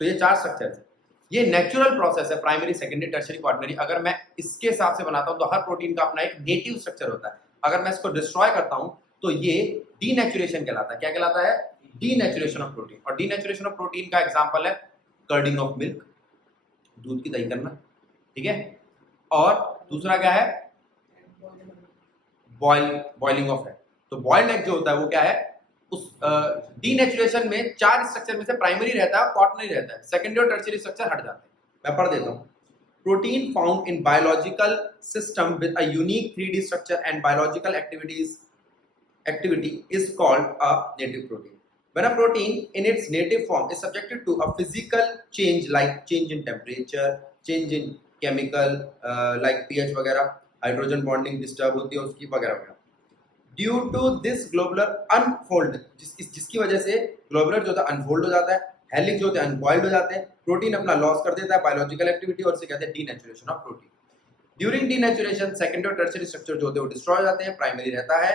तो ये चार स्ट्रक्चर है। ये नेचुरल प्रोसेस है, प्राइमरी सेकेंडरी टर्शरी क्वार्टनरी। अगर मैं इसके हिसाब से बनाता हूं तो हर प्रोटीन का अपना एक नेटिव स्ट्रक्चर होता है। अगर मैं इसको डिस्ट्रॉय करता हूं तो ये डीनेचुरेशन कहलाता है। क्या कहलाता है, डीनेचुरेशन ऑफ प्रोटीन। और डीनेचुरेशन ऑफ प्रोटीन का एग्जांपल है कर्डिंग ऑफ मिल्क, दूध की दही करना। ठीक है, और दूसरा क्या है, बॉइलिंग ऑफ एग। तो बॉइल्ड एग जो होता है वो क्या है, उस डीनेचुरेशन में चार स्ट्रक्चर में से प्राइमरी रहता है, क्वार्टनरी रहता है, सेकेंडरी और टर्शियरी स्ट्रक्चर हट जाते हैं। मैं पढ़ देता हूं। Protein found in biological system with a unique 3D structure and biological activity is called a native protein. When a protein in its native form is subjected to a physical change like change in temperature, change in chemical like pH वगैरह, hydrogen bonding disturb होती है उसकी वगैरह वगैरह, due to this globular unfold, जिसकी वजह से globular जो होता है अनफोल्ड हो जाता है, हेलिक्स जो होते हैं अनकॉइल्ड हो जाते हैं, प्रोटीन अपना लॉस कर देता है बायोलॉजिकल एक्टिविटी, और इसे कहते हैं denaturation of protein. During denaturation secondary और टर्शियरी स्ट्रक्चर जो होते हैं वो डिस्ट्रॉय हो जाते हैं, प्राइमरी रहता है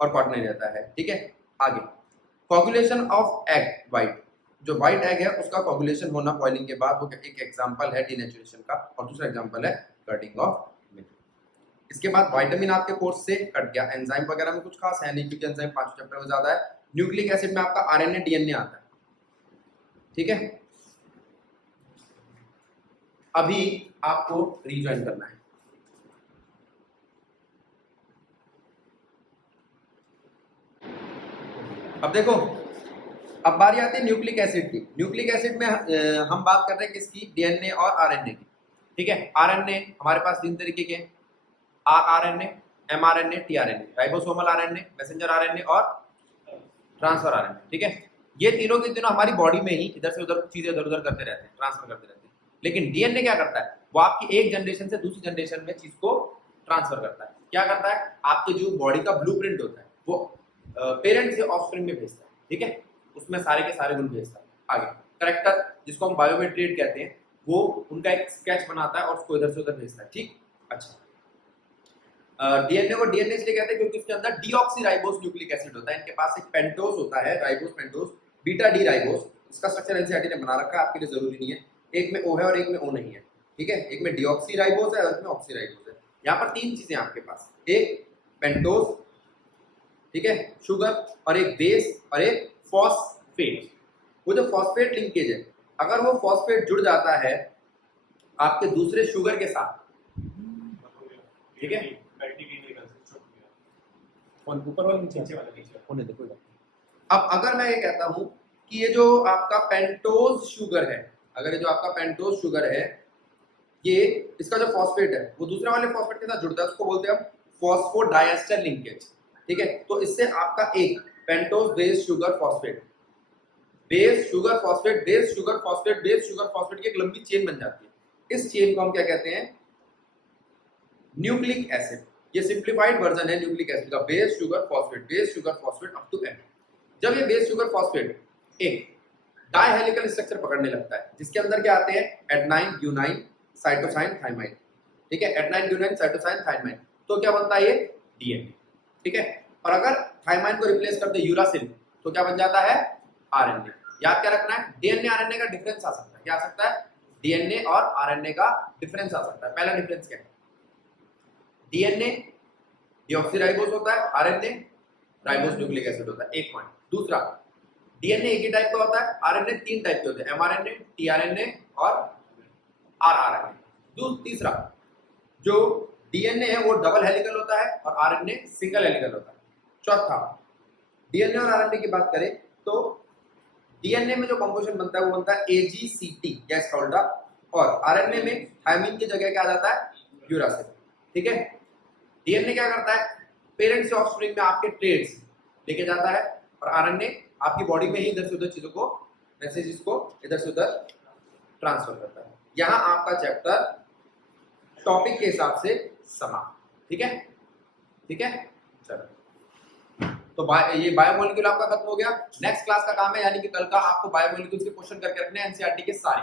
और क्वार्टनरी रहता है। ठीक है, आगे कोगुलेशन ऑफ एग वाइट, जो व्हाइट एग है उसका कोगुलेशन होना बॉइलिंग के बाद, वो एक एग्जांपल है डीनेचुरेशन का, और दूसरा एग्जांपल है कर्डिंग ऑफ मिल्क। इसके बाद विटामिन आपके कोर्स से कट गया, एंजाइम वगैरह में कुछ खास है नहीं, क्योंकि एंजाइम 5 चैप्टर में ज्यादा है। न्यूक्लिक एसिड में आपका आरएनए डीएनए आता है। ठीक है, अभी आपको रीजॉइन करना है। अब देखो, अब बारी आती है न्यूक्लिक एसिड की। न्यूक्लिक एसिड में हम बात कर रहे हैं किसकी, डीएनए और आरएनए की। ठीक है, आरएनए हमारे पास 3 तरीके के हैं, RNA, mRNA, tRNA, ribosomal RNA, messenger RNA और ट्रांसफर आरएनए। ठीक है, ये तीनों के तीनों हमारी बॉडी में ही इधर से उधर चीजें इधर उधर करते रहते हैं, ट्रांसफर करते रहते हैं। लेकिन डीएनए क्या करता है, वो आपकी एक जनरेशन से दूसरी जनरेशन में चीज को ट्रांसफर करता है। क्या करता है, आपके जो बॉडी का ब्लूप्रिंट होता है वो पेरेंट से ऑफस्प्रिंग में भेजता है। ठीक है, उसमें सारे के सारे गुण भेजता है। आगे करेक्टर, जिसको हम बायोमेट्रिक कहते हैं, वो उनका एक स्केच बनाता है और उसको इधर से उधर भेजता है। ठीक, अच्छा, डीएनए को डीएनए इसलिए कहते हैं क्योंकि उसके अंदर डीऑक्सीराइबोस न्यूक्लिक एसिड होता है। इनके पास एक पेंटोज होता है, ribose pentose, beta D ribose. इसका स्ट्रक्चर एनसीईआरटी ने बना रखा है, आपके लिए जरूरी नहीं है। एक में ओ है और एक में ओ नहीं है। ठीक है, एक में डीऑक्सीराइबोस है और एक में ऑक्सीराइबोस है। यहाँ पर 3 चीजें आपके पास, एक पेंटोज, ठीक है, शुगर, और एक बेस और एक फॉस्फेट। वो जो फॉस्फेट लिंकेज है, अगर वो फॉस्फेट जुड़ जाता है आपके दूसरे शुगर के साथ, ठीक है, ऊपर वाले नीचे होने देखो। अब अगर मैं ये कहता हूं कि ये जो आपका पेंटोज शुगर है, अगर ये जो आपका पेंटोज शुगर है, ये इसका जो फॉस्फेट है वो दूसरे वाले फॉस्फेट के साथ जुड़ता है, उसको बोलते हैं हम फॉस्फोडाइएस्टर लिंकेज। ठीक है, तो इससे आपका एक pentose base sugar phosphate, base sugar phosphate, base sugar phosphate, base sugar phosphate की एक लंबी चेन बन जाती है। इस चेन को हम क्या कहते हैं, न्यूक्लिक एसिड। ये सिंप्लीफाइड वर्जन है न्यूक्लिक एसिड का, base sugar phosphate, base sugar phosphate up to end. जब ये बेस शुगर फॉस्फेट एक डायहेलिकल स्ट्रक्चर पकड़ने लगता है, जिसके अंदर क्या आते हैं, एडेनाइन, ग्यूनाइन, साइटोसाइन, थाइमाइन। ठीक है, एडेनाइन, ग्यूनाइन, साइटोसाइन, थाइमाइन, तो क्या बनता है, ये डीएनए। ठीक है, और अगर थाइमाइन को रिप्लेस करते यूरासिल तो क्या बन जाता है, आरएनए। याद क्या रखना है, डीएनए आरएनए का डिफरेंस आ सकता है, क्या आ सकता है, डीएनए और आरएनए का डिफरेंस आ सकता है। पहला डिफरेंस क्या है, डीएनए डीऑक्सीराइबोस होता है, आरएनए राइबोस न्यूक्लिक एसिड होता है, एक पॉइंट। दूसरा, डीएनए एक ही टाइप का होता है, आरएनए तीन टाइप के होते हैं, एमआरएनए, टीआरएनए और आरआरएनए। तीसरा, जो डीएनए है वो डबल हेलिकल होता है और आरएनए सिंगल हेलिकल होता है। चौथा, डीएनए और आरएनए की बात करें तो डीएनए में जो कंपोजिशन बनता है वो बनता है एजीसीटी गैस कॉल्ड, और आरएनए में थायमिन की जगह क्या आ जाता है, यूरासिल। ठीक है, डीएनए क्या करता है, पेरेंट से ऑफस्प्रिंग में आपके ट्रेड्स लेके जाता है, और आरएनए आपकी बॉडी में ही इधर से उधर चीजों को, मैसेजेस को इधर से उधर ट्रांसफर करता है। यहां आपका चैप्टर टॉपिक के हिसाब से समाप्त। ठीक है, ठीक है, चलो। तो ये बायोमोलिक्यूल आपका खत्म हो गया। नेक्स्ट क्लास का काम है, यानी कि कल का आपको बायोमोलिक्यूल्स के क्वेश्चन करके रखने हैं एनसीईआरटी के सारे।